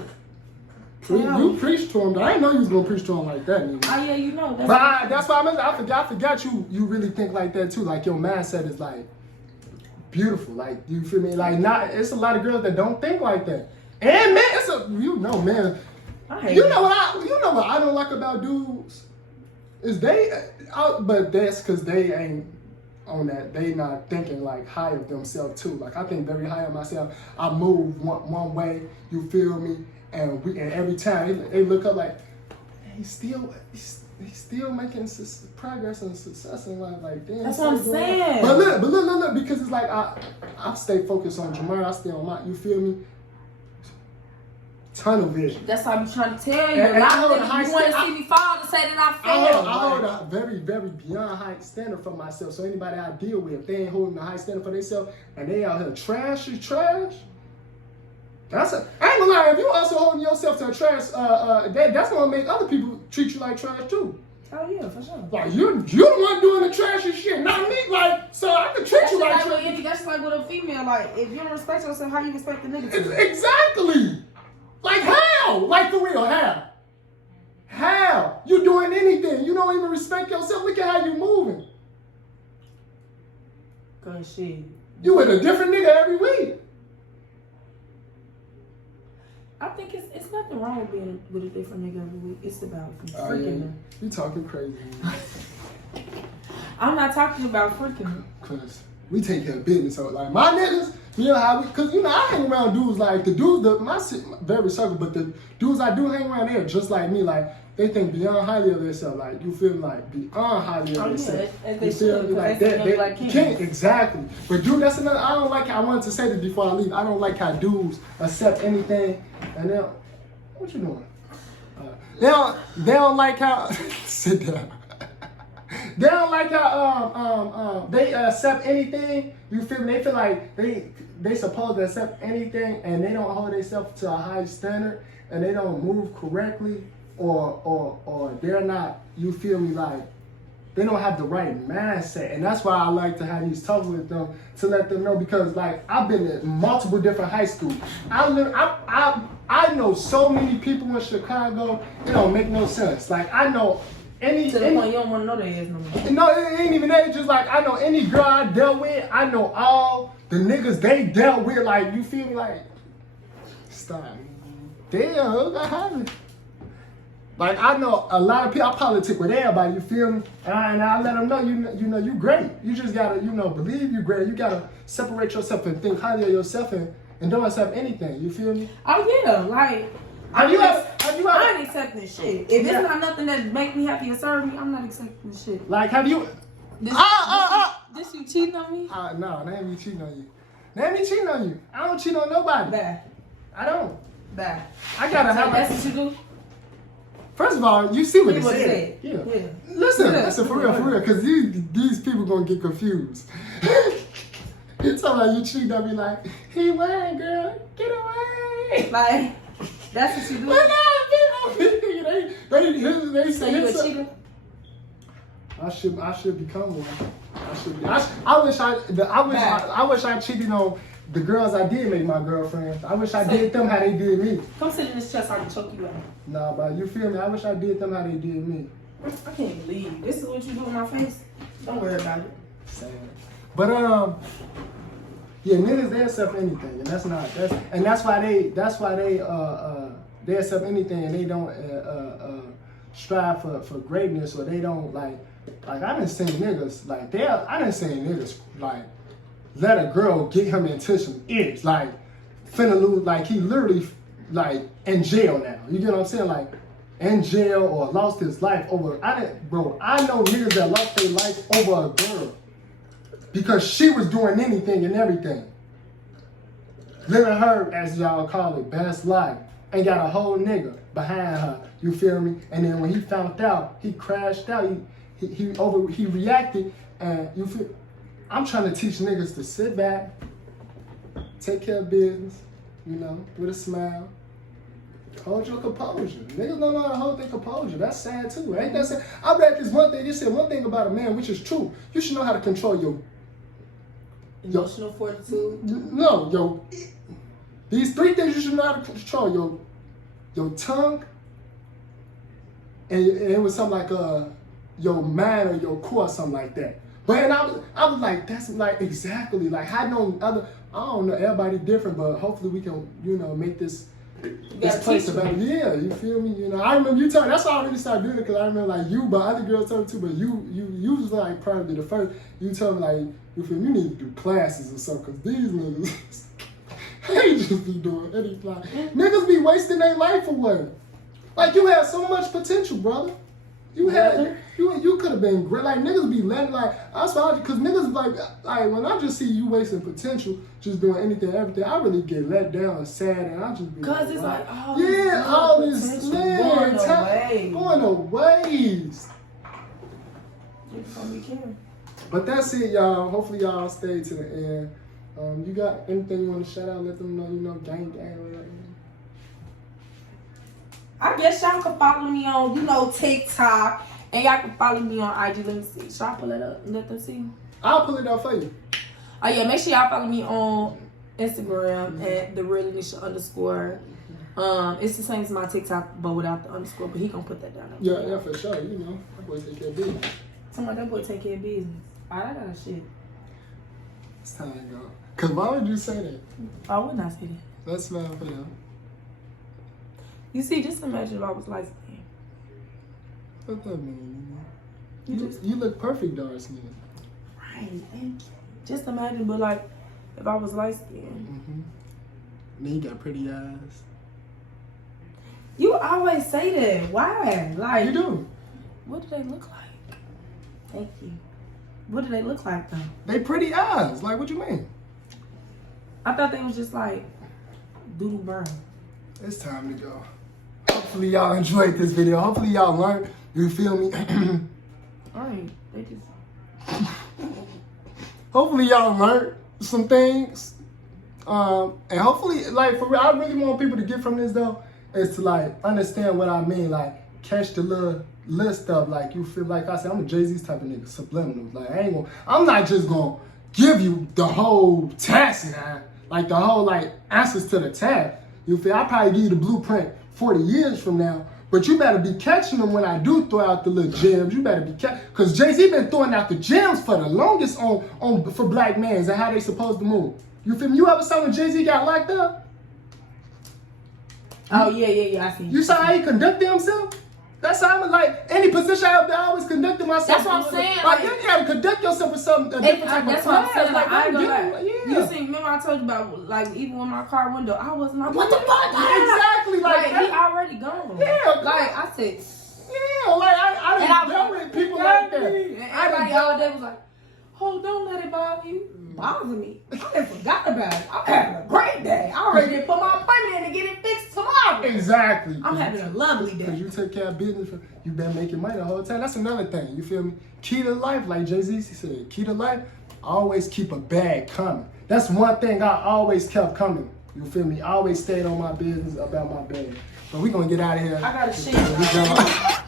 You preached to him, but I didn't know you was gonna preach to him like that. Nigga. Oh yeah, you know. That's why I forgot you really think like that too. Like your mindset is like beautiful. Like you feel me? Like it's a lot of girls that don't think like that. And man, man. You know what I don't like about dudes is but that's because they ain't on that. They not thinking like high of themselves too. Like I think very high of myself. I move one way. You feel me? And every time they look up like, he's still making progress and success in life. Like, damn. That's what I'm saying. But look, because it's like I stay focused on Jamar. I stay on my. You feel me? Tunnel vision. That's what I'm trying to tell you. And I hold a high you want to see me fall to say that I failed. I hold a very, very beyond high standard for myself. So anybody I deal with, if they ain't holding a high standard for themselves and they out here trash. I ain't gonna lie, if you also holding yourself to a trash, that's gonna make other people treat you like trash too. Oh yeah, for sure. Like you the one doing the trashy shit, not me. Like, so I can treat you like trash. That's like with a female. Like, if you don't respect yourself, how you expect the nigga to? Exactly. Like how? Like for real, how? How? You doing anything? You don't even respect yourself. Look at how you moving. Cause shit. You with a different nigga every week. I think it's nothing wrong with being with a different nigga every week. It's about freaking them. You talking crazy. I'm not talking about freaking them. Cause we take care of business. So like my niggas, you know how cause you know I hang around dudes like my very circle, but the dudes I do hang around, they're just like me. Like they think beyond highly of themselves. Like, you feel like beyond highly of themselves. Yeah, you feel me? Like that. Can't exactly. But dude, that's another. I don't like how I wanted to say this before I leave. I don't like how dudes accept anything, and then what you doing? They don't like how sit down. They don't like how they accept anything. You feel me? They feel like they supposed to accept anything, and they don't hold themselves to a high standard, and they don't move correctly, or they're not. You feel me? Like they don't have the right mindset, and that's why I like to have these talks with them to let them know, because like I've been in multiple different high schools. I know so many people in Chicago. It don't make no sense. Like I know. To the point you don't want to know their ass no more. No, it ain't even that. It's just like I know any girl I dealt with. I know all the niggas they dealt with. Like, you feel me? Like, stop. Damn, what happened? Like, I know a lot of people. I politic with everybody. You feel me? And I let them know you know you great. You just gotta believe you great. You gotta separate yourself and think highly of yourself and don't accept anything. You feel me? Oh yeah, like. I ain't accepting shit. If it's not nothing that make me happy or serve me, I'm not accepting shit. Like, have you? This you cheating on me? No, that ain't me cheating on you. That ain't me cheating on you. I don't cheat on nobody. Bad. I don't. Bad. I gotta have. That's what you do. First of all, you see what it said. said. Yeah. Listen, for real, because these people gonna get confused. It's talking like you cheating on me, like he won, girl, get away. Like. That's what you do. But no, people, they say you a cheater. I should become one. I wish I cheated on the girls I did make my girlfriends. I wish I did them how they did me. Come sit in this chest, I can choke you out. Nah, but you feel me? I wish I did them how they did me. I can't believe this is what you do in my face. Don't worry about it. Sad. But yeah, niggas they accept anything, and that's why they accept anything, and they don't strive for greatness, or they don't like I done seen niggas like let a girl get him into some ears, like finna lose, like he literally like in jail now. You get what I'm saying? Like in jail or lost his life over. I know niggas that lost their life over a girl. Because she was doing anything and everything. Living her, as y'all call it, best life. And got a whole nigga behind her. You feel me? And then when he found out, he crashed out. He reacted, and you feel. I'm trying to teach niggas to sit back, take care of business, with a smile. Hold your composure. Niggas don't know how to hold their composure. That's sad too. Ain't that sad? I read this one thing. It said one thing about a man, which is true. You should know how to control your emotional fortitude. No, these three things you should know how to control: your tongue, and it was something like your mind or your core, something like that. But I was like, that's like exactly like I know I don't know, everybody different, but hopefully we can make this place about yeah, you feel me? I remember you telling me, that's why I really started doing it, because I remember like you, but other girls told me too, but you was like probably the first. You told me like, you feel me, you need to do classes or something, because these niggas they just be doing anything. Like, niggas be wasting their life for what? Like, you had so much potential, brother. You could have been great. Like, niggas be letting, like, that's why, because niggas, like, when I just see you wasting potential, just doing anything, everything, I really get let down and sad, and I just be because it's like, all this, man, going to waste. But that's it, y'all. Hopefully, y'all stay to the end. You got anything you want to shout out? Let them know, gang. I guess y'all can follow me on, TikTok, and y'all can follow me on IG. Let me see. Should I pull it up and let them see? I'll pull it up for you. Oh yeah, make sure y'all follow me on Instagram at @therealisha_. It's the same as my TikTok, but without the underscore. But he gonna put that down. Yeah, for sure. That boy take care of business. Somebody that boy take care of business. I got shit. It's time to go. Cause why would you say that? I would not say that. That's fine for them. You see, just imagine if I was light skinned. What that mean? You look perfect dark skinned. Right, thank you. Just imagine, but like, if I was light skinned. Mm-hmm. Then you got pretty eyes. You always say that. Why? Like You do. What do they look like? Thank you. What do they look like though? They pretty eyes. Like, what you mean? I thought they was just like doodle brown. It's time to go. Hopefully y'all enjoyed this video. Hopefully y'all learned. You feel me? Alright, they just. Hopefully y'all learned some things. And hopefully, like, for real, I really want people to get from this though, is to like understand what I mean. Like, catch the little stuff. Like, you feel like I said, I'm a Jay-Z type of nigga, subliminal. Like, I'm not just gonna give you the whole task now. Like the whole like answers to the task. You feel? I'll probably give you the blueprint 40 years from now. But you better be catching them when I do throw out the little gems. You better be catching, because Jay-Z been throwing out the gems for the longest on for black men and how they supposed to move. You feel me? You ever saw when Jay-Z got locked up? Oh yeah, I see. You saw how he conducted himself? That's how I'm like, any position I always conducted myself. That's what I'm saying. Like, you gotta conduct yourself with something, a different type that's of what I'm saying. Like, I don't ain't gonna do lie. it. You seen, remember I told you about, like, even with my car window, I wasn't like, what the fuck? Exactly. Like, he already gone. Yeah. Like, I said, yeah, like, I didn't deal with people like that. And everybody all day was like, oh, don't let it bother you. Bother me. I done forgot about it. I'm having a great day. I already did put my appointment in to get it fixed tomorrow. Exactly. I'm having a lovely day. Because you take care of business, you been making money the whole time. That's another thing. You feel me? Key to life, like Jay-Z said, key to life, always keep a bag coming. That's one thing I always kept coming. You feel me? I always stayed on my business about my bag. But we gonna get out of here. I got a shit.